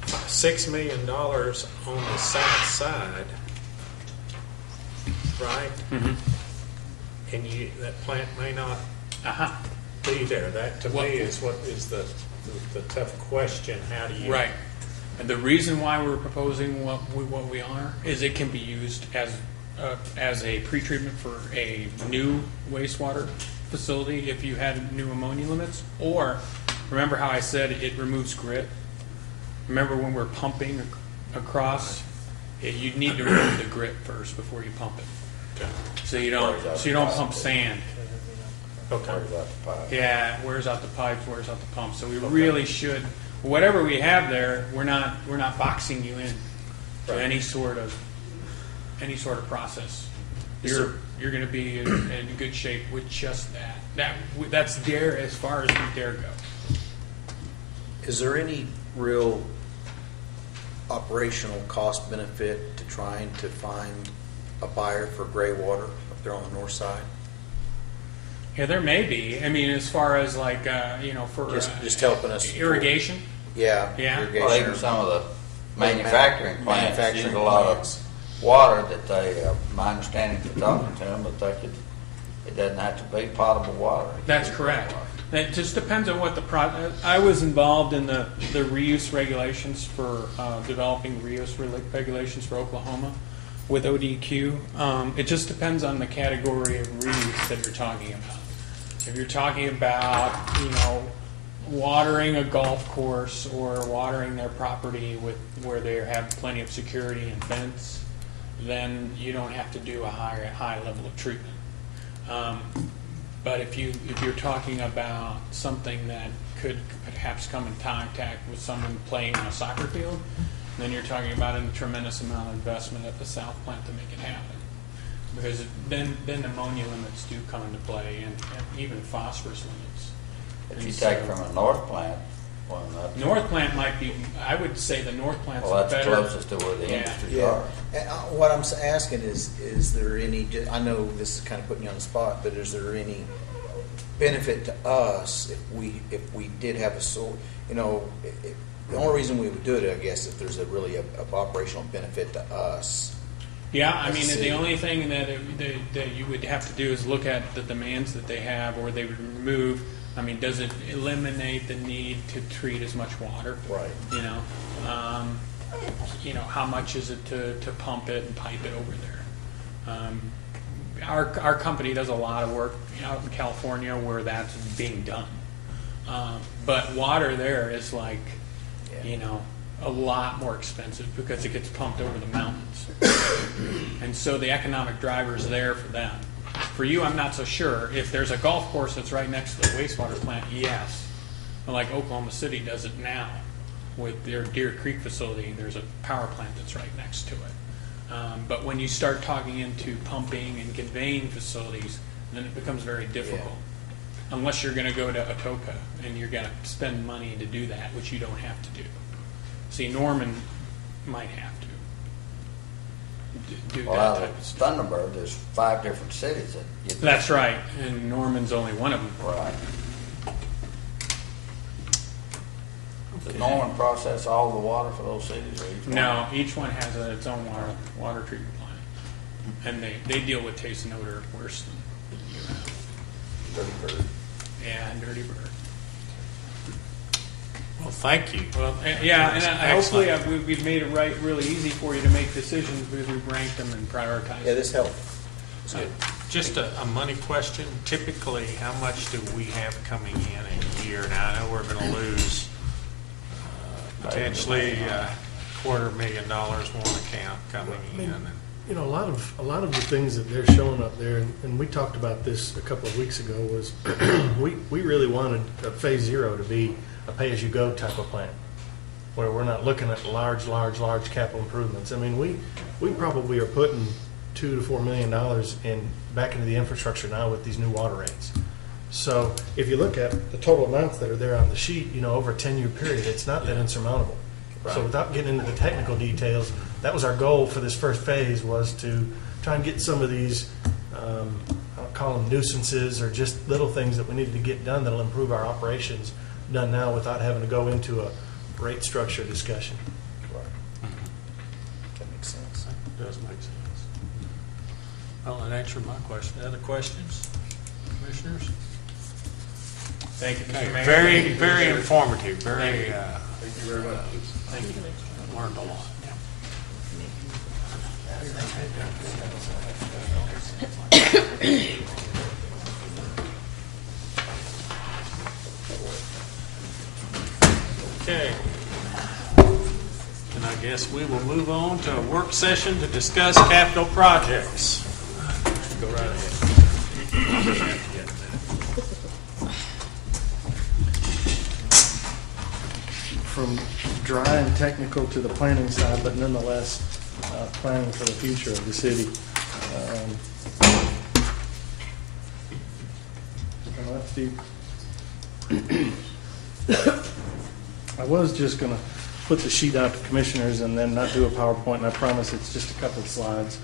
$6 million on the south side, right? Mm-hmm. And that plant may not Uh-huh. be there. That to me is what is the tough question. How do you? Right. And the reason why we're proposing what we are is it can be used as a pretreatment for a new wastewater facility if you had new ammonia limits. Or remember how I said it removes grit. Remember when we're pumping across, you'd need to remove the grit first before you pump it. Okay. So you don't pump sand. Okay. Yeah, it wears out the pipes, wears out the pumps. So we really should, whatever we have there, we're not boxing you in. to Right. any sort of process, you're going to be in good shape with just that. That's there as far as we dare go. Is there any real operational cost benefit to trying to find a buyer for gray water up there on the north side? Yeah, there may be. I mean, as far as like for Just helping us. irrigation. Yeah. Yeah. Irrigation. Well, even some of the manufacturing plants use a Manufacturing lot plants. of water that they, my understanding from talking to them, that they could, it doesn't have to be potable water. That's correct. It just depends on what the I was involved in the reuse regulations for developing reuse regulations for Oklahoma with ODQ. It just depends on the category of reuse that you're talking about. If you're talking about, watering a golf course or watering their property where they have plenty of security and fence, then you don't have to do a high level of treatment. But if you're talking about something that could perhaps come in contact with someone playing on a soccer field, then you're talking about a tremendous amount of investment at the south plant to make it happen. Because then ammonia limits do come into play, and even phosphorus limits. If And you so- take from a north plant, well, that's, North plant might be, I would say the north plant's well, that's better. closest to where the Yeah. industries Yeah. are. And what I'm asking is there any, I know this is kind of putting you on the spot, but is there any benefit to us if we did have a the only reason we would do it, I guess, if there's a really a operational benefit to us. Yeah, I As a mean, city. the only thing that you would have to do is look at the demands that they have, or they would remove. I mean, does it eliminate the need to treat as much water? Right. How much is it to pump it and pipe it over there? Our company does a lot of work out in California where that's being done. But water there is like, a lot more expensive because it gets pumped over the mountains. And so the economic driver is there for them. For you, I'm not so sure. If there's a golf course that's right next to the wastewater plant, yes. Like Oklahoma City does it now with their Deer Creek facility. There's a power plant that's right next to it. But when you start talking into pumping and conveying facilities, then it becomes very difficult. Unless you're going to go to Atoka and you're going to spend money to do that, which you don't have to do. See, Norman might have to do Well, that out type of of stuff. Thunderbird, there's 5 different cities that get. That's right, and Norman's only one of them. Right. Does Norman process all the water for those cities, or each one? No, each one has its own water treatment plant, and they deal with taste and odor worse than you have. Dirty bird. Yeah, and dirty bird. Well, thank you. Well, yeah, and hopefully Excellent. we've made it really easy for you to make decisions because we've ranked them and prioritized. Yeah, this helped. It's Uh, good. Just a money question. Typically, how much do we have coming in a year? Now, I know we're going to lose potentially $250,000 one account coming in. A lot of the things that they're showing up there, and we talked about this a couple of weeks ago, was we really wanted phase 0 to be a pay-as-you-go type of plan, where we're not looking at large capital improvements. I mean, we probably are putting $2 to $4 million back into the infrastructure now with these new water rates. So if you look at the total amounts that are there on the sheet, over a 10-year period, it's not that insurmountable. So without getting into the technical details, that was our goal for this first phase, was to try and get some of these, I'll call them nuisances, or just little things that we needed to get done that'll improve our operations done now without having to go into a rate structure discussion. That makes sense. Does make sense. Well, that answered my question. Other questions, commissioners? Thank you, Mr. Okay, Mayor. very, Thank you, very Commissioner. informative, very, Thank you. Thank you very much. Thank you. learned a lot. Okay. And I guess we will move on to a work session to discuss capital projects. Go right ahead. From dry and technical to the planning side, but nonetheless, planning for the future of the city. Well, that's deep. I was just going to put the sheet out to commissioners and then not do a PowerPoint, and I promise it's just a couple of slides.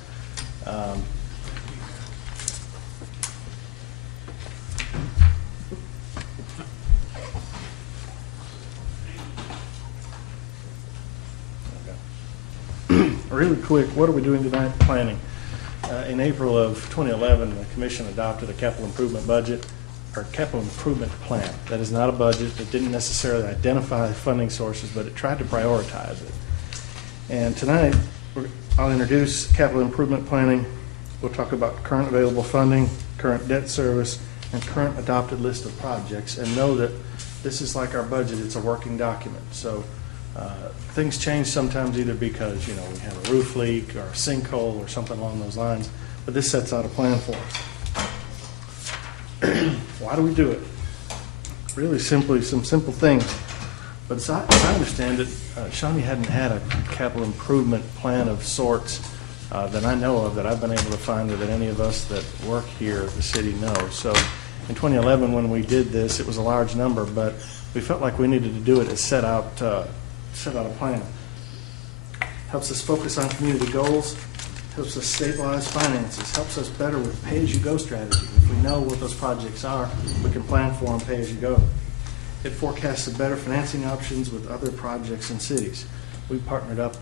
Really quick, what are we doing tonight? Planning. In April of 2011, the commission adopted a capital improvement budget, or capital improvement plan. That is not a budget. It didn't necessarily identify funding sources, but it tried to prioritize it. And tonight, I'll introduce capital improvement planning. We'll talk about current available funding, current debt service, and current adopted list of projects. And know that this is like our budget. It's a working document. So things change sometimes either because, we have a roof leak or a sinkhole or something along those lines. But this sets out a plan for us. Why do we do it? Really simply, some simple things. But as I understand it, Shawnee hadn't had a capital improvement plan of sorts that I know of, that I've been able to find, or that any of us that work here at the city know. So in 2011, when we did this, it was a large number, but we felt like we needed to do it as set out a plan. Helps us focus on community goals, helps us stabilize finances, helps us better with pay-as-you-go strategy. If we know what those projects are, we can plan for them pay-as-you-go. It forecasts the better financing options with other projects and cities. We partnered up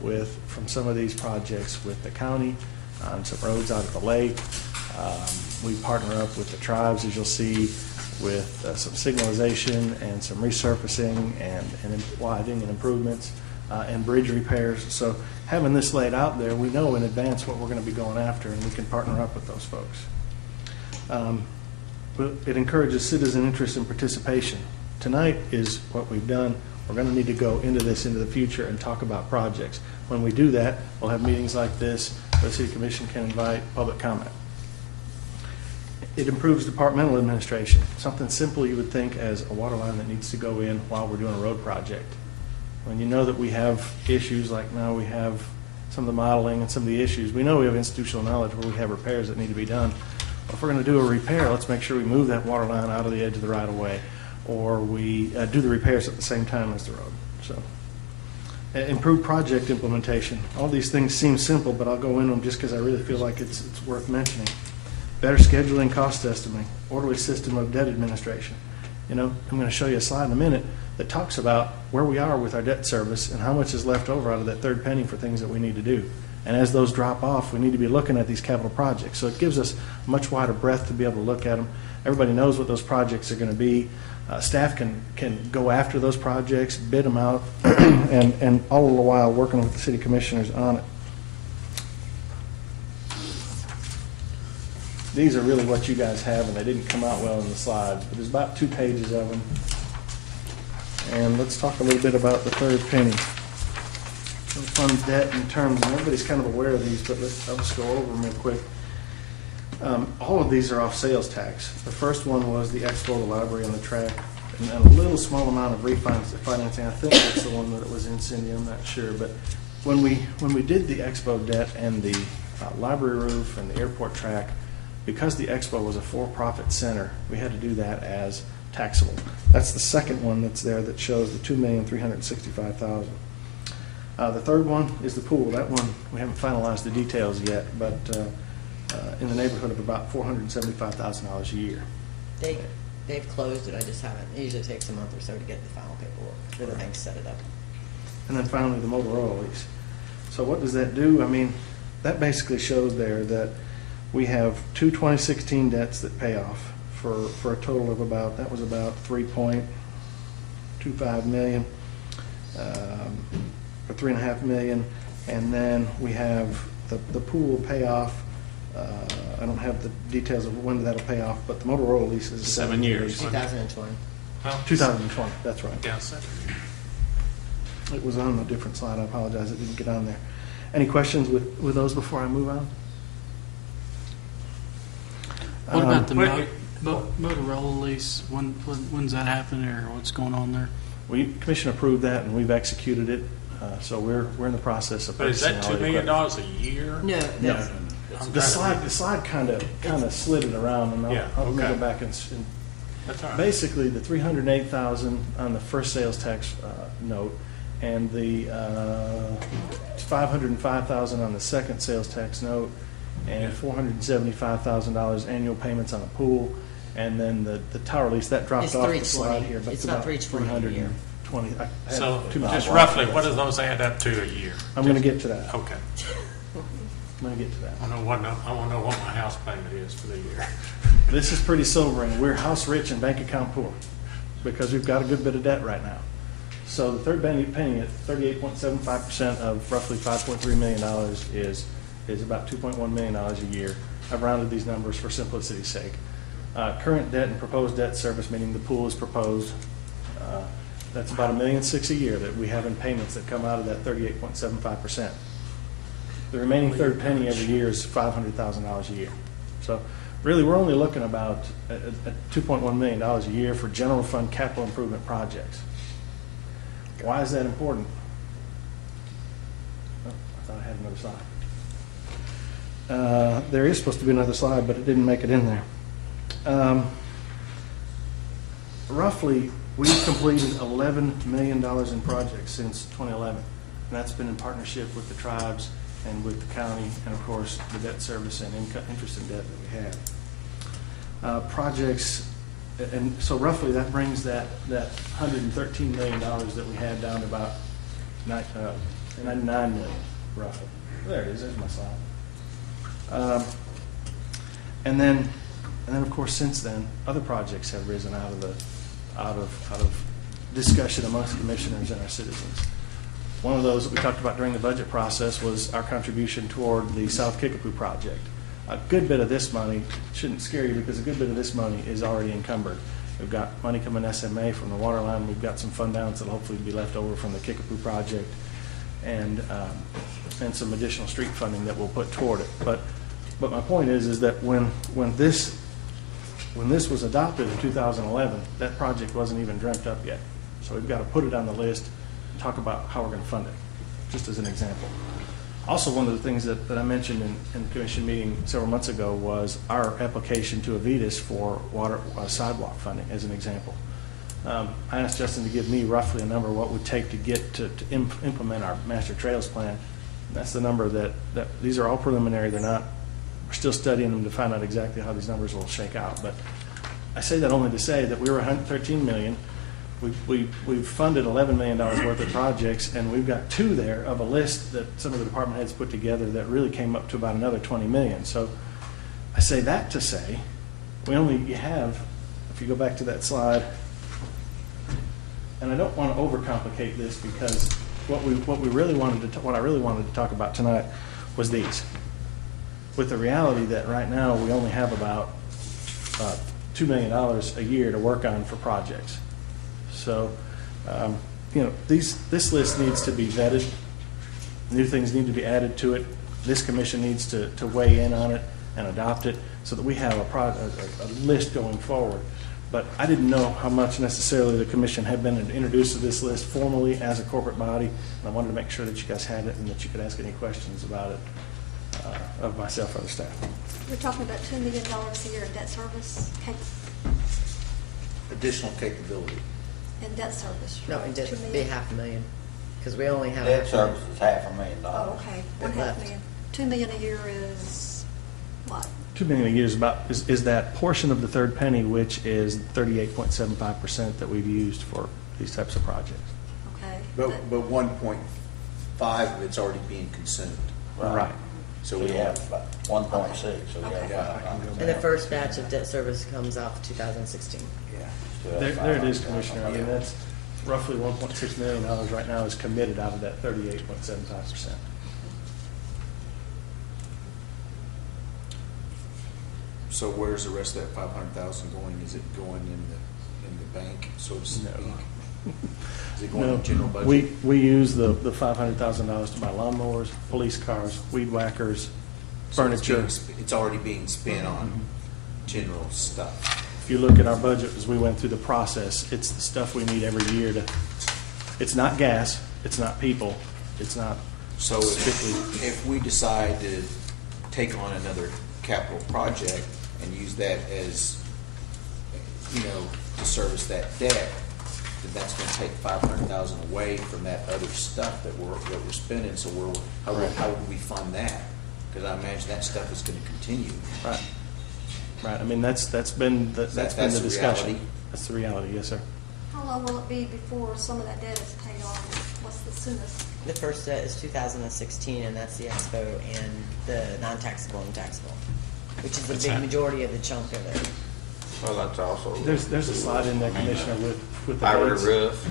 from some of these projects with the county on some roads out at the lake. We partner up with the tribes, as you'll see, with some signalization and some resurfacing and widening and improvements and bridge repairs. So having this laid out there, we know in advance what we're going to be going after, and we can partner up with those folks. But it encourages citizen interest and participation. Tonight is what we've done. We're going to need to go into the future and talk about projects. When we do that, we'll have meetings like this where the City Commission can invite public comment. It improves departmental administration. Something simple you would think as a water line that needs to go in while we're doing a road project. When you know that we have issues like now we have some of the modeling and some of the issues, we know we have institutional knowledge where we have repairs that need to be done. If we're going to do a repair, let's make sure we move that water line out of the edge of the right of way, or we do the repairs at the same time as the road. So, improved project implementation. All these things seem simple, but I'll go into them just because I really feel like it's worth mentioning. Better scheduling, cost estimating, orderly system of debt administration. I'm going to show you a slide in a minute that talks about where we are with our debt service and how much is left over out of that third penny for things that we need to do. And as those drop off, we need to be looking at these capital projects. So it gives us a much wider breadth to be able to look at them. Everybody knows what those projects are going to be. Staff can go after those projects, bid them out, and all the while working with the city commissioners on it. These are really what you guys have, and they didn't come out well in the slides, but there's about 2 pages of them. And let's talk a little bit about the third penny. Fund debt and terms, and everybody's kind of aware of these, but I'll just go over them real quick. All of these are off sales tax. The first one was the expo, the library, and the track, and a little small amount of refinancing. I think that's the one that was in Cindy, I'm not sure. But when we did the expo debt and the library roof and the airport track, because the expo was a for-profit center, we had to do that as taxable. That's the second one that's there that shows the $2,365,000. The third one is the pool. That one, we haven't finalized the details yet, but in the neighborhood of about $475,000 a year. They've closed it, I just haven't. It usually takes a month or so to get the final paperwork for the bank to set it up. And then finally, the Motorola lease. So what does that do? I mean, that basically shows there that we have 2 2016 debts that pay off for a total of about $3.25 million, or $3.5 million, and then we have the pool pay off. I don't have the details of when that'll pay off, but the Motorola lease is 7 years. 2020. 2020, that's right. Yeah, so It was on a different slide. I apologize, it didn't get on there. Any questions with those before I move on? What about the wait. Motorola lease? When's that happening, or what's going on there? Commission approved that, and we've executed it. So we're in the process of But is purchasing that all $2 the million equipment. a year? No, No, that's, I'm the trying to- slide kind of slid it around, and Yeah, I'll okay. go back and That's all right. basically the 308,000 on the first sales tax note, and the 505,000 on the second sales tax note, and $475,000 annual payments on a pool, and then the tower lease that dropped It's off the 320. slide here. But It's about 320 a year. 320. I had So too much just water. roughly, what do those add up to a year? I'm going to get to that. Okay. I'm going to get to that. I want to know what my house payment is for the year. This is pretty sobering. We're house rich and bank account poor because we've got a good bit of debt right now. So the third penny at 38.75% of roughly $5.3 million is about $2.1 million a year. I've rounded these numbers for simplicity's sake. Current debt and proposed debt service, meaning the pool is proposed, that's about $1.6 million a year that we have in payments that come out of that 38.75%. The remaining third penny every year is $500,000 a year. So really, we're only looking about at $2.1 million a year for general fund capital improvement projects. Why is that important? Oh, I thought I had another slide. There is supposed to be another slide, but it didn't make it in there. Roughly, we've completed $11 million in projects since 2011. And that's been in partnership with the tribes and with the county, and of course, the debt service and interest in debt that we have. Projects, and so roughly that brings that $113 million that we had down to about $99 million, roughly. There it is, there's my slide. And then of course, since then, other projects have risen out of discussion amongst commissioners and our citizens. One of those that we talked about during the budget process was our contribution toward the South Kickapoo project. A good bit of this money shouldn't scare you because a good bit of this money is already encumbered. We've got money coming SMA from the water line. We've got some fund balance that'll hopefully be left over from the Kickapoo project, and some additional street funding that we'll put toward it. But my point is that when this was adopted in 2011, that project wasn't even dreamt up yet. So we've got to put it on the list and talk about how we're going to fund it, just as an example. Also, one of the things that I mentioned in the commission meeting several months ago was our application to Avitas for water sidewalk funding, as an example. I asked Justin to give me roughly a number what it would take to get to implement our master trails plan. That's the number that these are all preliminary. They're not. We're still studying them to find out exactly how these numbers will shake out. But I say that only to say that we were $113 million. We've funded $11 million worth of projects, and we've got 2 there of a list that some of the department heads put together that really came up to about another $20 million. So I say that to say we only have, if you go back to that slide, and I don't want to overcomplicate this because what I really wanted to talk about tonight was these. With the reality that right now we only have about $2 million a year to work on for projects. So, this list needs to be vetted. New things need to be added to it. This commission needs to weigh in on it and adopt it so that we have a list going forward. But I didn't know how much necessarily the commission had been introduced to this list formally as a corporate body, and I wanted to make sure that you guys had it and that you could ask any questions about it of myself or the staff. We're talking about $2 million a year in debt service, Additional capability. in debt service. no, it $2 just million. be $500,000, because we only have. Debt service is $500,000. Oh, okay, That $1.5 left. million. $2 million a year is what? $2 million a year is that portion of the third penny, which is 38.75% that we've used for these types of projects. Okay. But 1.5 of it's already being consumed. Right. So So we we have have, about 1.6, so we have Okay. $500,000. And the first batch of debt service comes out for 2016. Still have There it is, $500,000. Commissioner. I mean, that's roughly $1.6 million right now is committed out of that 38.75%. so where's the rest of that 500,000 going? Is it going in the bank, so to speak? No. Is it going No, in the general budget? we use the $500,000 to buy lawnmowers, police cars, weed whackers, So it's furniture. It's already being spent on general stuff. if you look at our budget as we went through the process, it's the stuff we need every year to, it's not gas, it's not people, it's not So strictly. if we decide to take on another capital project and use that as, to service that debt, then that's gonna take 500,000 away from that other stuff that we're spending, so how would we fund that? Because I imagine that stuff is gonna continue. Right. Right, I mean, that's been the That's the discussion. reality? That's the reality, yes, sir. How long will it be before some of that debt is paid off? What's the soonest? The first set is 2016, and that's the expo and the non-taxable and taxable, which is the big majority of the chunk of it. Well, that's also. There's a slide in there, Commissioner, with the Fiber dates. roof.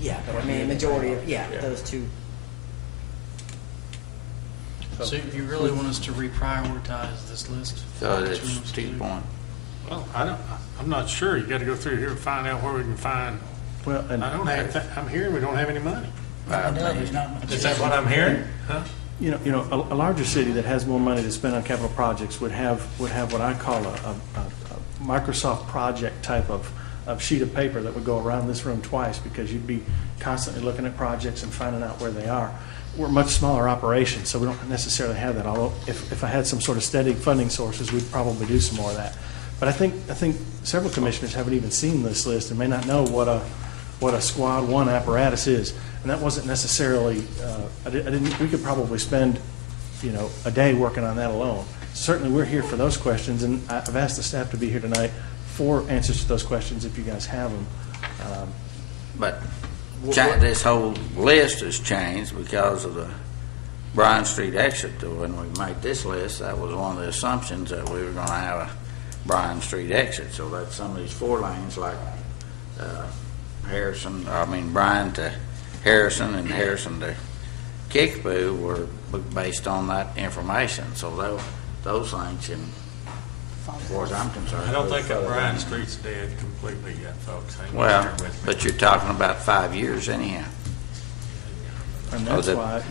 Yeah, but I mean, majority of, Yeah. those two. So you really want us to reprioritize this list? So What that's you want us to Steve's do? point. Well, I'm not sure. You got to go through here and find out where we can find. Well, and I'm hearing we don't have any money. I know, there's not much. Is that what I'm hearing? Huh? a larger city that has more money to spend on capital projects would have what I call a Microsoft project type of sheet of paper that would go around this room twice, because you'd be constantly looking at projects and finding out where they are. We're a much smaller operation, so we don't necessarily have that. Although if I had some sort of steady funding sources, we'd probably do some more of that. But I think several commissioners haven't even seen this list and may not know what a Squad 1 apparatus is. And that wasn't necessarily, we could probably spend, a day working on that alone. Certainly, we're here for those questions, and I've asked the staff to be here tonight for answers to those questions if you guys have them. But this whole list has changed because of the Bryan Street exit. When we made this list, that was one of the assumptions that we were going to have a Bryan Street exit. So that some of these 4 lanes, like Bryan to Harrison and Harrison to Kickapoo, were based on that information. So those things, and as far as I'm concerned, I don't think that further Bryan down. Street's dead completely yet, folks. Hang in Well, there with me. but you're talking about 5 years anyhow. And Oh, that's that- why,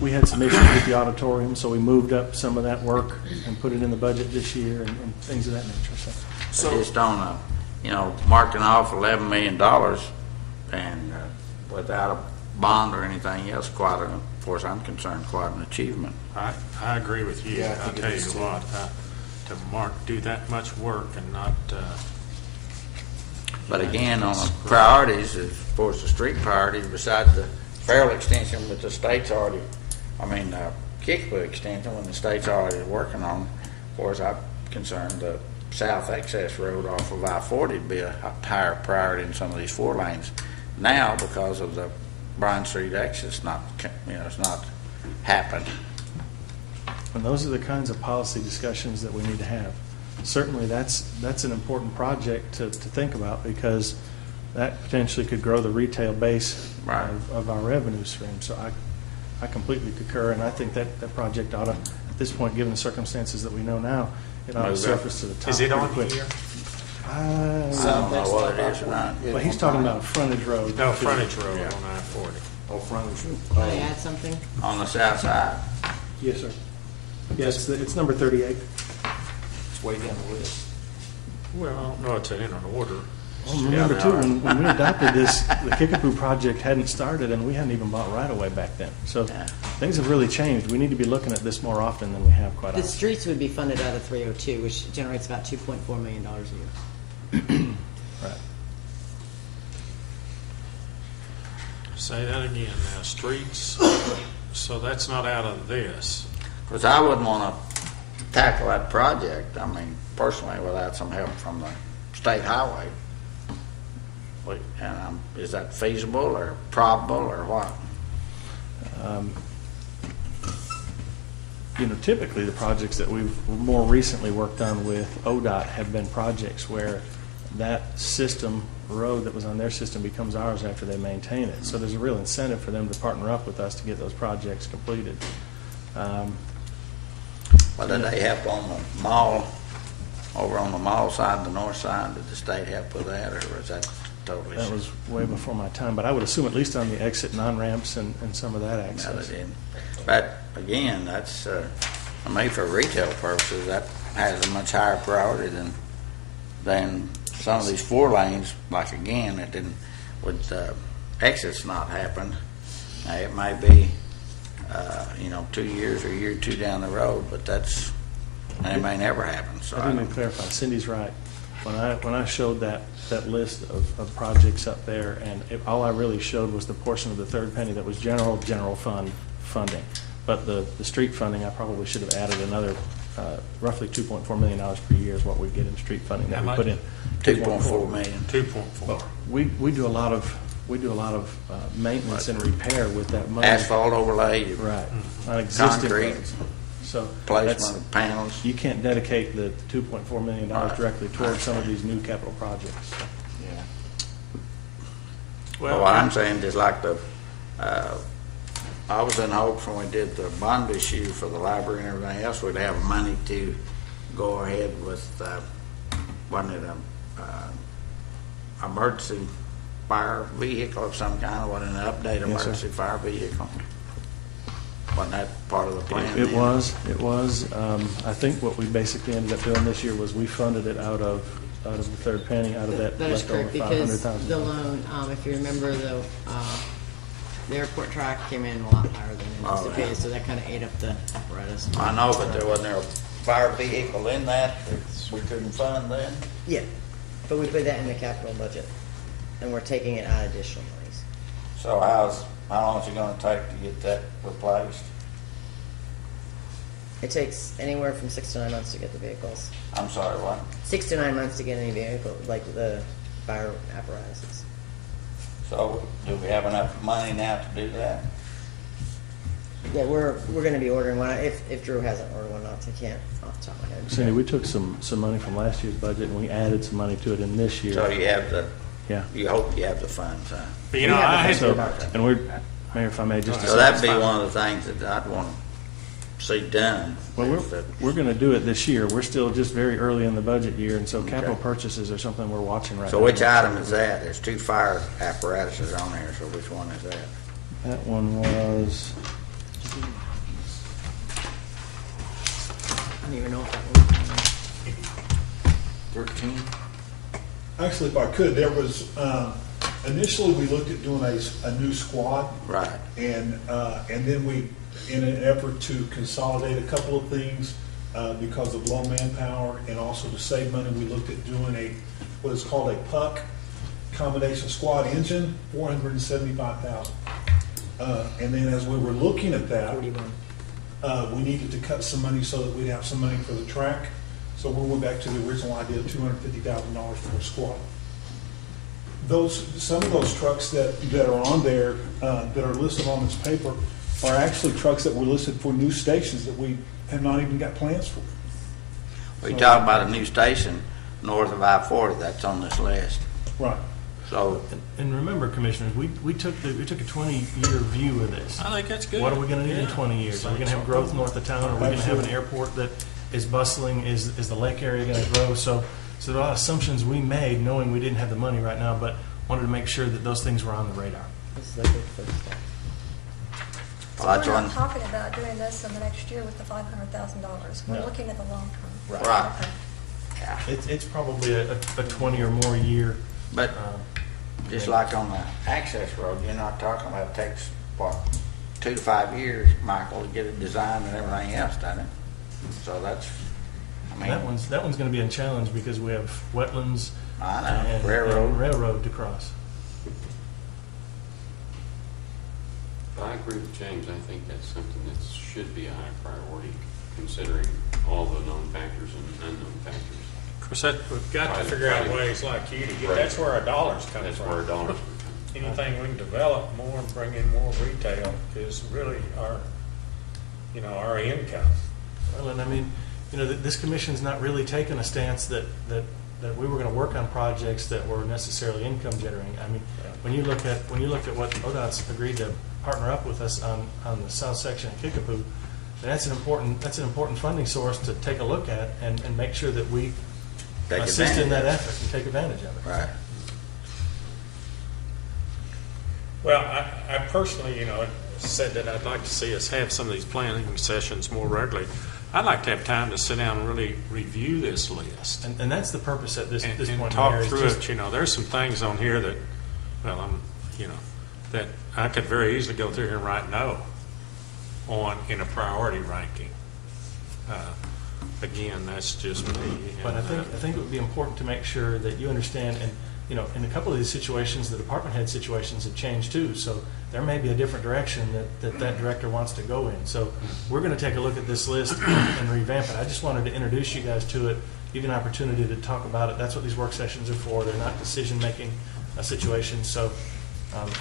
we had some issues with the auditorium, so we moved up some of that work and put it in the budget this year and things of that nature. So. But just on marking off $11 million and without a bond or anything else, as far as I'm concerned, quite an achievement. I agree with you. Yeah, I I'll think it tell you is too. what, do that much work and not, But again, on the priorities, as far as the street priorities, besides the Farrell extension with the state's already, Kickapoo extension, when the state's already working on, as far as I'm concerned, the south access road off of I-40 would be a higher priority in some of these 4 lanes. Now, because of the Bryan Street exit, it's not happened. And those are the kinds of policy discussions that we need to have. Certainly, that's an important project to think about, because that potentially could grow the retail base Right. of our revenue stream. So I completely concur, and I think that project ought to, at this point, given the circumstances that we know now, it ought to Move up. surface to the top. is it on pretty quick. here? I don't know what it is or not. Well, he's talking about a frontage road. No, frontage road on I-40. Oh, frontage. Want to add something? On the south side. Yes, sir. Yes, it's number 38. It's way down the list. Well, I don't know it's in an order. Well, remember too, when we adopted this, the Kickapoo project hadn't started, and we hadn't even bought right-of-way back then. So Yeah. things have really changed. We need to be looking at this more often than we have, quite The honestly. streets would be funded out of 302, which generates about $2.4 million a year. Right. Say that again now, streets, so that's not out of this. Because I wouldn't want to tackle that project, personally, without some help from the state highway. And is that feasible or probable or what? Typically, the projects that we've more recently worked on with ODOT have been projects where that system, road that was on their system, becomes ours after they maintain it. So there's a real incentive for them to partner up with us to get those projects completed. Well, did they help on the mall, over on the mall side, the north side? Did the state help with that, or was that totally? That was way before my time, but I would assume at least on the exit and on-ramps and some of that No, access. they didn't. But again, that's, for retail purposes, that has a much higher priority than some of these 4 lanes, like again, it didn't, with exits not happen, it may be, 2 years or a year or 2 down the road, but it may never happen, so. I didn't clarify, Cindy's right. When I showed that list of projects up there, and all I really showed was the portion of the third penny that was general fund funding. But the street funding, I probably should have added another roughly $2.4 million per year is what we get in street funding that we put in. 2.4 million. 2.4. We do a lot of maintenance and repair with that money. Asphalt overlay, Right, on existing Concrete. roads. So placement that's, of panels. you can't dedicate the $2.4 million Right. directly towards some of these new capital projects. Well, what I'm saying is like I was in hopes when we did the bond issue for the library and everything else, we'd have money to go ahead with, wasn't it emergency fire vehicle of some kind, wasn't it an update Yes, sir. emergency fire vehicle? Wasn't that part of the plan? It then? was. I think what we basically ended up doing this year was we funded it out of the third penny, out of that That is leftover correct, because the 500,000. loan, if you remember, the airport track came in a lot higher than anticipated, so that kind of ate up the apparatus. I know, but there wasn't a fire vehicle in that we couldn't fund then? Yeah, but we put that in the capital budget, and we're taking it out of additional monies. So how long is it gonna take to get that replaced? It takes anywhere from 6 to 9 months to get the vehicles. I'm sorry, what? 6 to 9 months to get any vehicle, like the fire apparatuses. So do we have enough money now to do that? Yeah, we're going to be ordering one. If Drew hasn't ordered one, I can't off the top of my head. Cindy, we took some money from last year's budget and we added some money to it in this year. So you have Yeah. you hope you have the funds, huh? But I had So, and Mayor, if I may, just to So that'd be one of the things that I'd want to see done. Well, is that- we're going to do it this year. We're still just very early in the budget year, and so capital purchases are something we're watching right now. So which item is that? There's 2 fire apparatuses on there, so which one is that? That one was, I don't even know if that one. 13? Actually, if I could, there was, initially, we looked at doing a new squad. Right. And then we, in an effort to consolidate a couple of things, because of low manpower and also to save money, we looked at doing what is called a PUC, combination squad engine, $475,000. And then as we were looking at that, 41. we needed to cut some money so that we'd have some money for the track. So we went back to the original idea of $250,000 for a squad. Some of those trucks that are on there, that are listed on this paper, are actually trucks that were listed for new stations that we have not even got plans for. We talk about a new station north of I-40, that's on this list. Right. So, and remember, Commissioners, we took a 20-year view of this. I think that's good. What are we going to need in Yeah. 20 years? Are we going to have growth north of town? Are we going to have an airport that is bustling? Is the lake area going to grow? So there are a lot of assumptions we made, knowing we didn't have the money right now, but wanted to make sure that those things were on the radar. This is like the first step. So that's we're one. not talking about doing this in the next year with the $500,000. We're No. looking at the long term. Right. Okay. It's probably a 20 or more year. but just like on the access road, you're not talking about it takes, 2 to 5 years, Michael, to get it designed and everything else, doesn't it? So that's, I mean, That one's going to be a challenge because we have wetlands I know, and railroad to cross. I agree with James. I think that's something that should be a high priority, considering all the known factors and unknown factors. Of course, we've got to figure out ways like you to get, that's where our dollars come That's from. where our dollars would come. Anything we can develop more and bring in more retail is really our income. Well, and I mean, this commission's not really taken a stance that we were going to work on projects that were necessarily income generating. I mean, when you look at what ODOT's agreed to partner up with us on the south section of Kickapoo, that's an important funding source to take a look at and make sure that we take assist in advantage that of it. effort and take advantage of it. Right. Well, I personally, said that I'd like to see us have some of these planning sessions more regularly. I'd like to have time to sit down and really review this list. And that's the purpose at this And point in the talk year, is through just- it, there's some things on here that, well, that I could very easily go through here and write no on in a priority ranking. Again, that's just me. But I and, think it would be important to make sure that you understand, and, in a couple of these situations, the department head situations have changed too, so there may be a different direction that director wants to go in. So we're gonna take a look at this list and revamp it. I just wanted to introduce you guys to it, give you an opportunity to talk about it. That's what these work sessions are for. They're not decision-making situations, so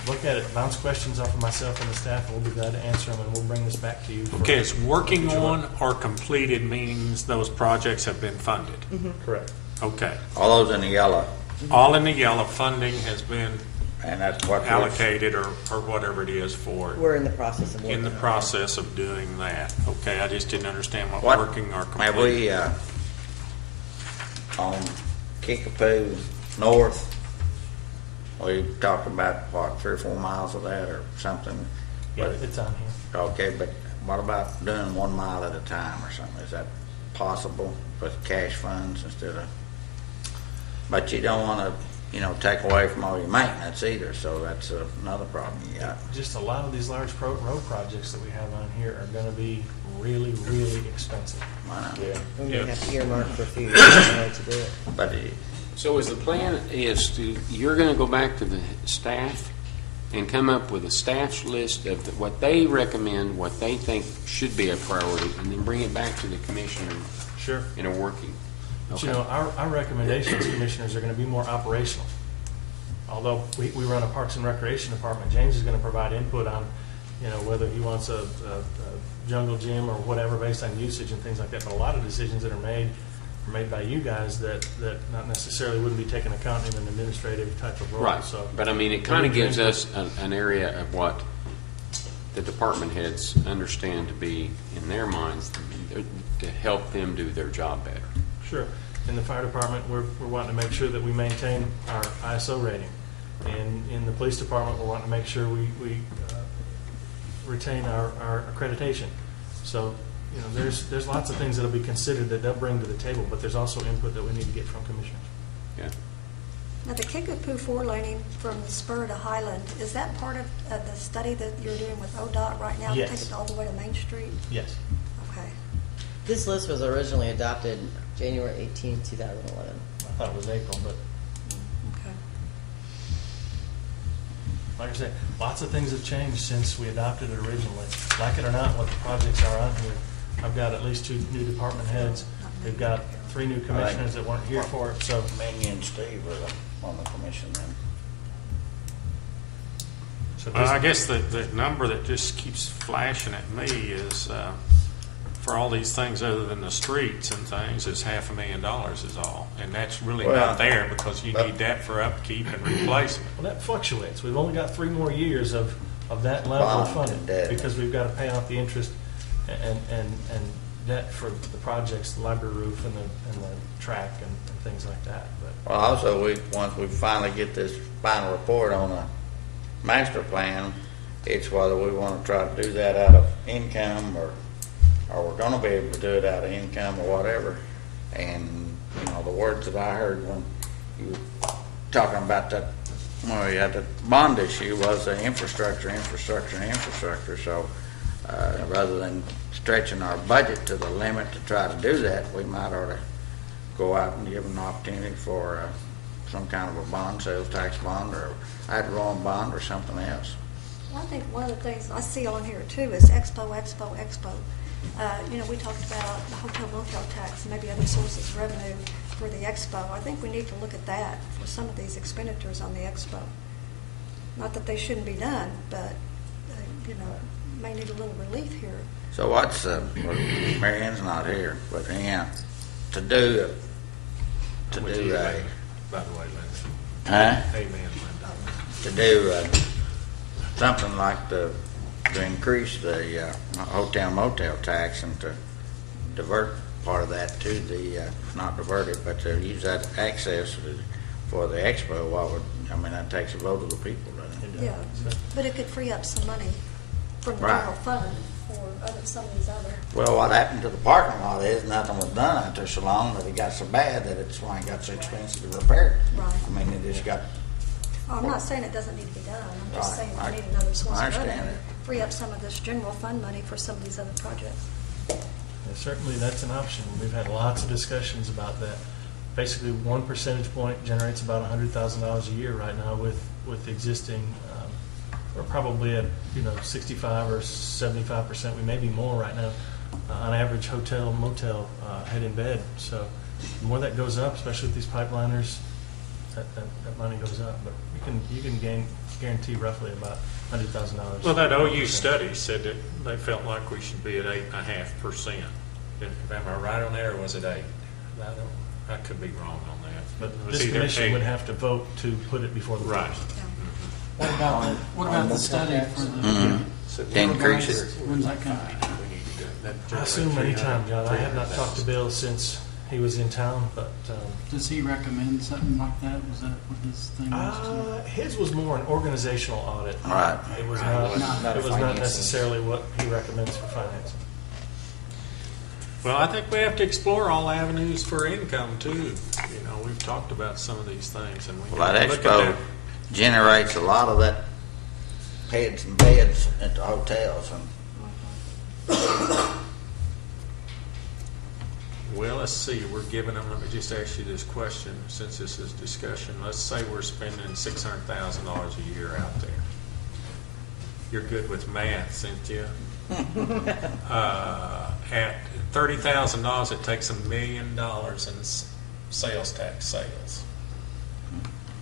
look at it, bounce questions off of myself and the staff, and we'll be glad to answer them, and we'll bring this back to you. Okay, it's working on or completed means those projects have been funded. Correct. Okay. All those in the yellow, All in the yellow, funding has been and that's what. allocated or whatever it is for it. We're in the process of working In the on it. process of doing that. Okay, I just didn't understand what What, working or have completed. we, on Kickapoo North, we talked about, what, 3 or 4 miles of that or something? Yeah, But- it's on here. Okay, but what about doing 1 mile at a time or something? Is that possible with cash funds instead of, but you don't want to, take away from all your maintenance either, so that's another problem you got. Just a lot of these large road projects that we have on here are gonna be really, really expensive. Why not? We may have to earmark for a few years to do it. But So is the plan is you're going to go back to the staff and come up with a staff's list of what they recommend, what they think should be a priority, and then bring it back to the commissioner Sure. in a working. But, our recommendations, commissioners, are gonna be more operational. Although we run a Parks and Recreation Department, James is gonna provide input on, whether he wants a jungle gym or whatever based on usage and things like that. But a lot of decisions that are made by you guys that not necessarily wouldn't be taken account in an administrative type of role. Right, So, but I mean, it kind of gives us an area of what the department heads understand to be, in their minds, to help them do their job better. sure. In the fire department, we're wanting to make sure that we maintain our ISO rating. And in the police department, we're wanting to make sure we retain our accreditation. So, there's lots of things that'll be considered that they'll bring to the table, but there's also input that we need to get from commissioners. Yeah. Now, the Kickapoo four-laning from the spur to Highland, is that part of the study that you're doing with ODOT right now? Yes. To take it all the way to Main Street? Yes. Okay. This list was originally adopted January 18th, 2011. I thought it was April, but Okay. like I said, lots of things have changed since we adopted it originally. Like it or not, what the projects are on here, I've got at least 2 new department heads. We've got 3 new commissioners that weren't here for it, so. Minnie and Steve were on the commission then. so I guess the number that just keeps flashing at me is, for all these things other than the streets and things, is $500,000 is all. And that's really Well, not there because you need that for upkeep and replacement. Well, that fluctuates. We've only got 3 more years of that level of Bond funding and debt. because we've got to pay off the interest and debt for the projects, the library roof and the track and things like that. But Well, also, once we finally get this final report on a master plan, it's whether we want to try to do that out of income or we're going to be able to do it out of income or whatever. And, the words that I heard when you were talking about that, when we had the bond issue was the infrastructure. So, rather than stretching our budget to the limit to try to do that, we might ought to go out and give them an opportunity for some kind of a bond, sales tax bond or ad valorem bond or something else. Well, I think one of the things I see on here too is Expo. We talked about the hotel motel tax and maybe other sources of revenue for the Expo. I think we need to look at that for some of these expenditures on the Expo. Not that they shouldn't be done, but, may need a little relief here. So what's, Mary Ann's not here, but anyhow, to do By the way, Linda. huh? Amen, Linda. To do something like to increase the hotel motel tax and to divert part of that to the, not divert it, but to use that access for the expo, that takes a vote of the people, doesn't it? Yeah, but it could free up some money from the Right. general fund some of these other. Well, what happened to the parking lot is nothing was done out there so long that it got so bad that it's why it got so expensive to repair it. Right. I mean, it just got, Well, I'm not saying it doesn't need to be done, I'm just Right. saying I- we need another source I of revenue. understand it. Free up some of this general fund money for some of these other projects. Yeah, certainly, that's an option. We've had lots of discussions about that. Basically, 1 percentage point generates about $100,000 a year right now with existing. We're probably at 65 or 75%. We may be more right now. On average, hotel, motel, head in bed. So the more that goes up, especially with these pipeliners, that money goes up. But you can guarantee roughly about $100,000. Well, that OU study said that they felt like we should be at 8.5%. Am I right on that, or was it 8? I could be wrong on that. But It was this either commission 8. would have to vote to put it before the Right. voters. What about the study for the? mm-hmm. to increase it. When's that coming? I assume anytime, John. I have not talked to Bill since he was in town, but Does he recommend something like that? Was that what his thing was? his was more an organizational audit. Right. It was Not not. It was not necessarily what he recommends for financing. Well, I think we have to explore all avenues for income too. We've talked about some of these things, and we Well, that need to look at expo that. generates a lot of that heads and beds at the hotels, and Well, let's see, we're giving them, let me just ask you this question, since this is discussion. Let's say we're spending $600,000 a year out there. You're good with math, Cynthia. At $30,000, it takes $1 million in sales tax sales.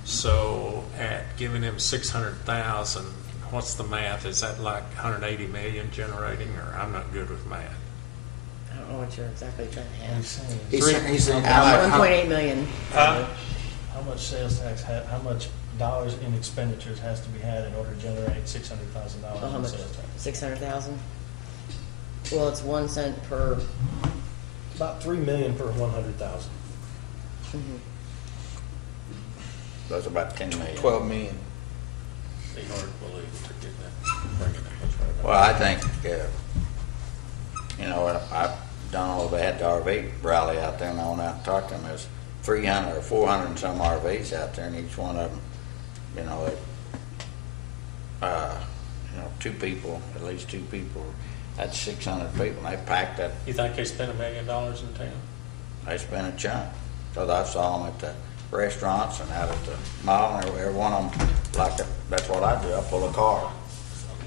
So at giving them 600,000, what's the math? Is that like 180 million generating, or I'm not good with math? I don't know what you're exactly trying to have. he's saying how much, 1.8 million. How much sales tax, how much dollars in expenditures has to be had in order to generate $600,000 Well, how in much? sales tax? 600,000. Well, it's 1 cent per. About $3 million per 100,000. that's about 10 million. 12 million. Be hard to believe to get that, bring it that much. Well, I think, I've done all that RV rally out there, and I went out and talked to them. There's 300 or 400 and some RVs out there, and each one of them, two people, at least two people, that's 600 people, and they packed that. You think they spent $1 million in town? They spent a chunk. So I saw them at the restaurants and out at the mall, and every one of them, that's what I do. I pull a car.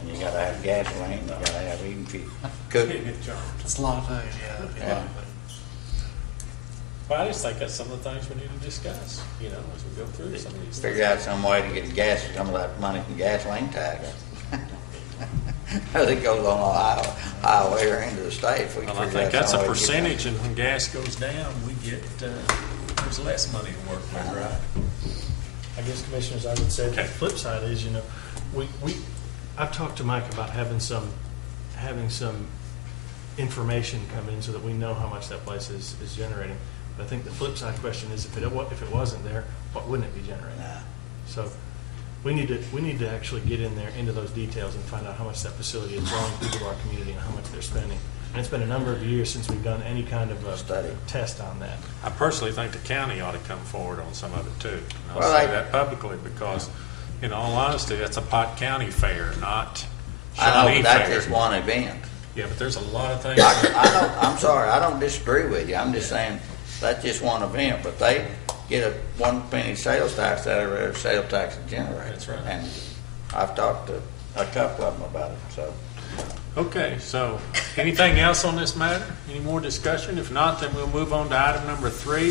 And you gotta have gasoline, you gotta have, even if you cook. It's a lot of things, yeah. Yeah. Well, I just think that's some of the things we need to discuss, as we go through some of these things. Figure out some way to get some of that money from gasoline tax. As it goes on the highway or into the state. We can Well, I figure think out that's some a way to get that. percentage, and when gas goes down, we get, there's less money to work with, right? I guess, Commissioners, I would say Okay. the flip side is, I've talked to Mike about having some information come in so that we know how much that place is generating. But I think the flip side question is, if it wasn't there, what wouldn't it be generating? Nah. So we need to actually get in there into those details and find out how much that facility is drawing people to our community and how much they're spending. And it's been a number of years since we've done any kind of a Study. test on that. I personally think the county ought to come forward on some of it too. And I'll Well, say I- that publicly because, in all honesty, that's a Pot County fair, not I know, Shawnee but that's fair. just one event. Yeah, but there's a lot of things. I'm sorry, I don't disagree with you. I'm just saying that's just one event, but they get a 1 penny sales tax out of their sales tax it generates. That's right. And I've talked to a couple of them about it, so. Okay, so anything else on this matter? Any more discussion? If not, then we'll move on to item number 3.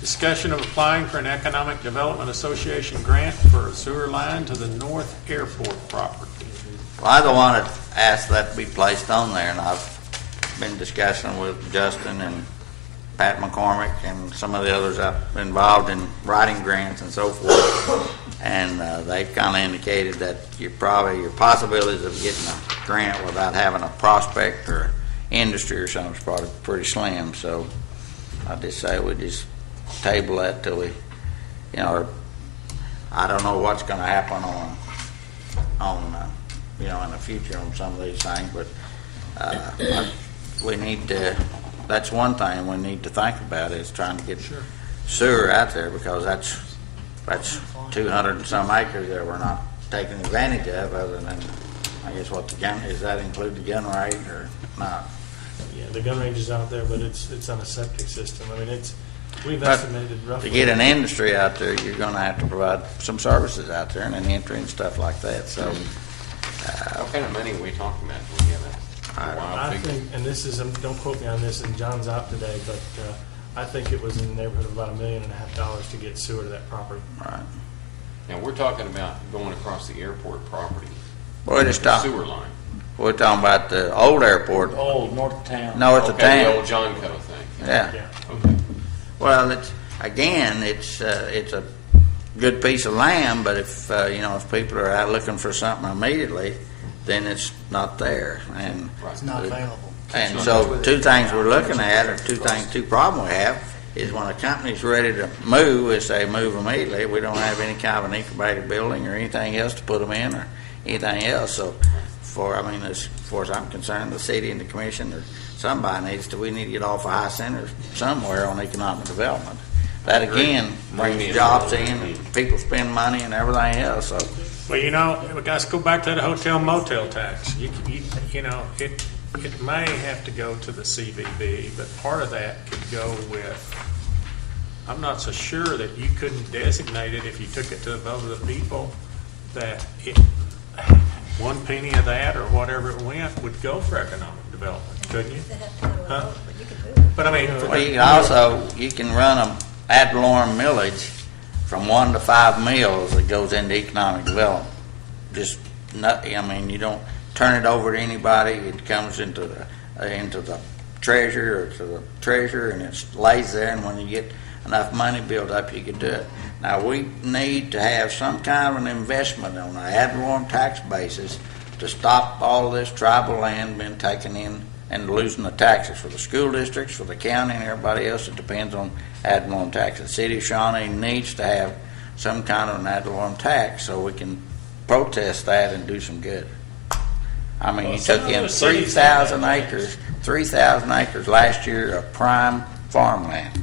Discussion of applying for an Economic Development Association grant for a sewer line to the North Airport property. Well, I'm the one that asked that to be placed on there, and I've been discussing with Justin and Pat McCormick and some of the others involved in writing grants and so forth. And they've kind of indicated that your possibilities of getting a grant without having a prospect or industry or something is probably pretty slim. So I just say we just table that till we, I don't know what's going to happen on you know, in the future on some of these things, but, we need to, that's one thing we need to think about is trying to get sewer out there, because that's 200 and some acres that we're not taking advantage of, other than, I guess, what the gun, does that include the gun range or not? Yeah, the gun range is out there, but it's on a septic system. I mean, we've But estimated roughly. To get an industry out there, you're gonna have to provide some services out there and an entry and stuff like that, so. What kind of money are we talking about? Do we have a wild I figure? think, and this is, don't quote me on this, and John's out today, but I think it was in the neighborhood of about $1.5 million to get sewer to that property. Right. Now, we're talking about going across the airport property. We're just The talking, sewer line. we're talking about the old airport. Old North Town. No, it's a Okay, the town. old John Co. thing. Yeah. Yeah. Okay. Well, it's a good piece of land, but if, if people are out looking for something immediately, then it's not there. And It's not available. And so two things we're looking at, or two problems we have, is when a company's ready to move, if they move immediately, we don't have any kind of an incubator building or anything else to put them in or anything else. So as far as I'm concerned, the city and the commission or somebody we need to get off of High Center somewhere on economic development. That again brings jobs in and people spend money and everything else, so. Well, we guys go back to the hotel motel tax. It may have to go to the CVB, but part of that could go with, I'm not so sure that you couldn't designate it if you took it to a vote of the people, that one penny of that or whatever it went would go for economic development, couldn't you? They have to go to a Huh? vote, but you can do it. But I mean, Well, you can run a ad valorem millage from 1 to 5 mills that goes into economic development. Just not, you don't turn it over to anybody. It comes into the treasurer or to the treasurer, and it lays there. And when you get enough money built up, you can do it. Now we need to have some kind of an investment on an ad valorem tax basis to stop all of this tribal land being taken in and losing the taxes for the school districts, for the county, and everybody else that depends on ad valorem tax. The city of Shawnee needs to have some kind of an ad valorem tax so we can protest that and do some good. You took in 3,000 acres last year of prime farmland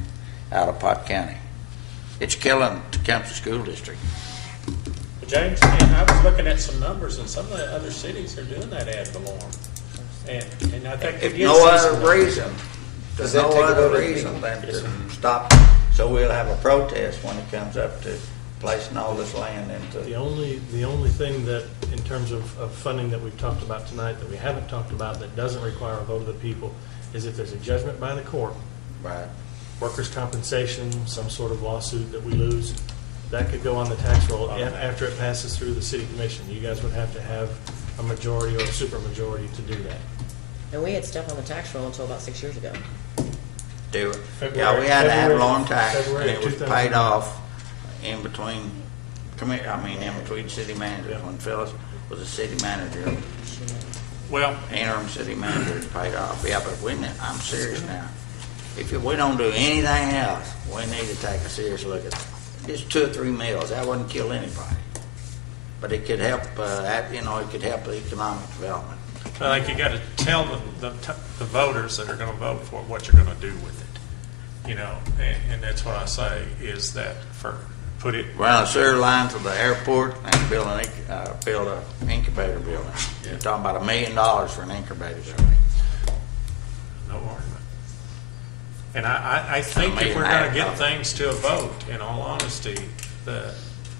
out of Pot County. It's killing the Tecumseh School District. James, I was looking at some numbers, and some of the other cities are doing that ad valorem. And I think If it no is other seasonal. reason, there's Does that no take other away reason than to stop, so we'll have a protest when it comes up to placing all this land The into. only thing that, in terms of funding that we've talked about tonight, that we haven't talked about, that doesn't require a vote of the people, is if there's a judgment by the court, Right. workers' compensation, some sort of lawsuit that we lose, that could go on the tax roll after it passes through the city commission. You guys would have to have a majority or a supermajority to do that. And we had stuff on the tax roll until about 6 years ago. Do it. February- Yeah, we had an ad February- valorem tax, and February it was 2009. paid off in between, in between city managers, Yeah. when Phyllis was a city manager, Well, interim city manager, it paid off. Yeah, but I'm serious now. If we don't do anything else, we need to take a serious look at just 2 or 3 mills. That wouldn't kill anybody. But it could help, it could help the economic development. I think you got to tell the voters that are going to vote for it what you're going to do with it. And that's what I say is that put it. Run a sewer line to the airport and build an incubator building. You're talking about $1 million for an incubator building. No argument. And I think if we're going to get things to a vote, in all honesty,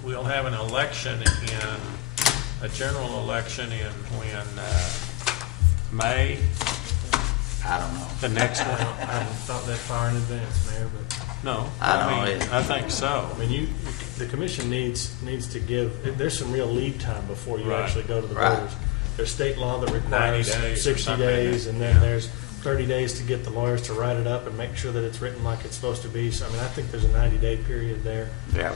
we'll have an election a general election in May, I don't know. the next one. I haven't thought that far in advance, Mayor, but No, I don't know. I think so. I mean, the commission needs to give, there's some real lead time before you Right. actually go to the Right. voters. There's state law that 90 requires days or 60 something. days, and then Yeah. there's 30 days to get the lawyers to write it up and make sure that it's written like it's supposed to be. So, I mean, I think there's a 90-day period there Yeah.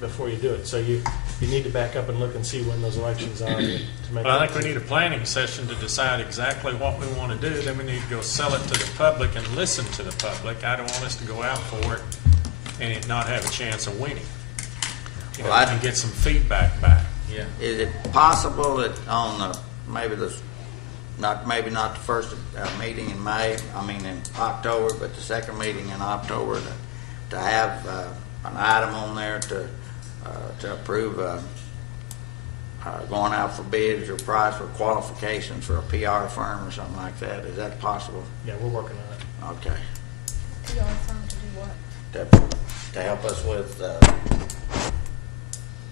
before you do it. So you need to back up and look and see when those elections are to make. Well, I think we need a planning session to decide exactly what we want to do. Then we need to go sell it to the public and listen to the public. I don't want us to go out for it and it not have a chance of winning. Well, And get some feedback back. Yeah. Is it possible that on the maybe maybe not the first meeting in May, in October, but the second meeting in October to have an item on there to approve going out for bids or price for qualifications for a PR firm or something like that. Is that possible? Yeah, we're working on it. Okay. PR firm to do what? To help us with the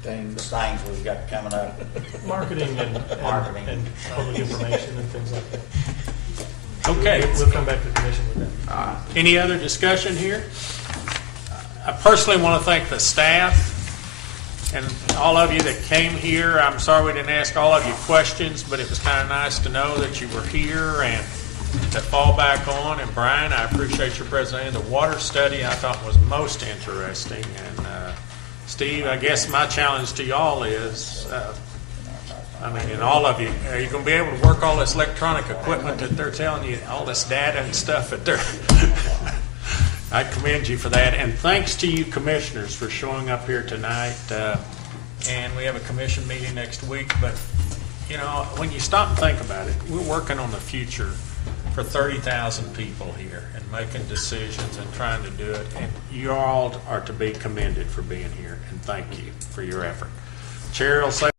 Things. things we've got coming up. Marketing Marketing. and public information and things like that. Okay. We'll come back to the commission with that. Any other discussion here? I personally want to thank the staff and all of you that came here. I'm sorry we didn't ask all of you questions, but it was kind of nice to know that you were here and to fall back on. And Brian, I appreciate your presentation. The water study I thought was most interesting. And Steve, I guess my challenge to y'all is, and all of you, are you going to be able to work all this electronic equipment that they're telling you, all this data and stuff that they're... I commend you for that, and thanks to you commissioners for showing up here tonight. And we have a commission meeting next week, but when you stop and think about it, we're working on the future for 30,000 people here and making decisions and trying to do it. And you all are to be commended for being here, and thank you for your effort. Chair will say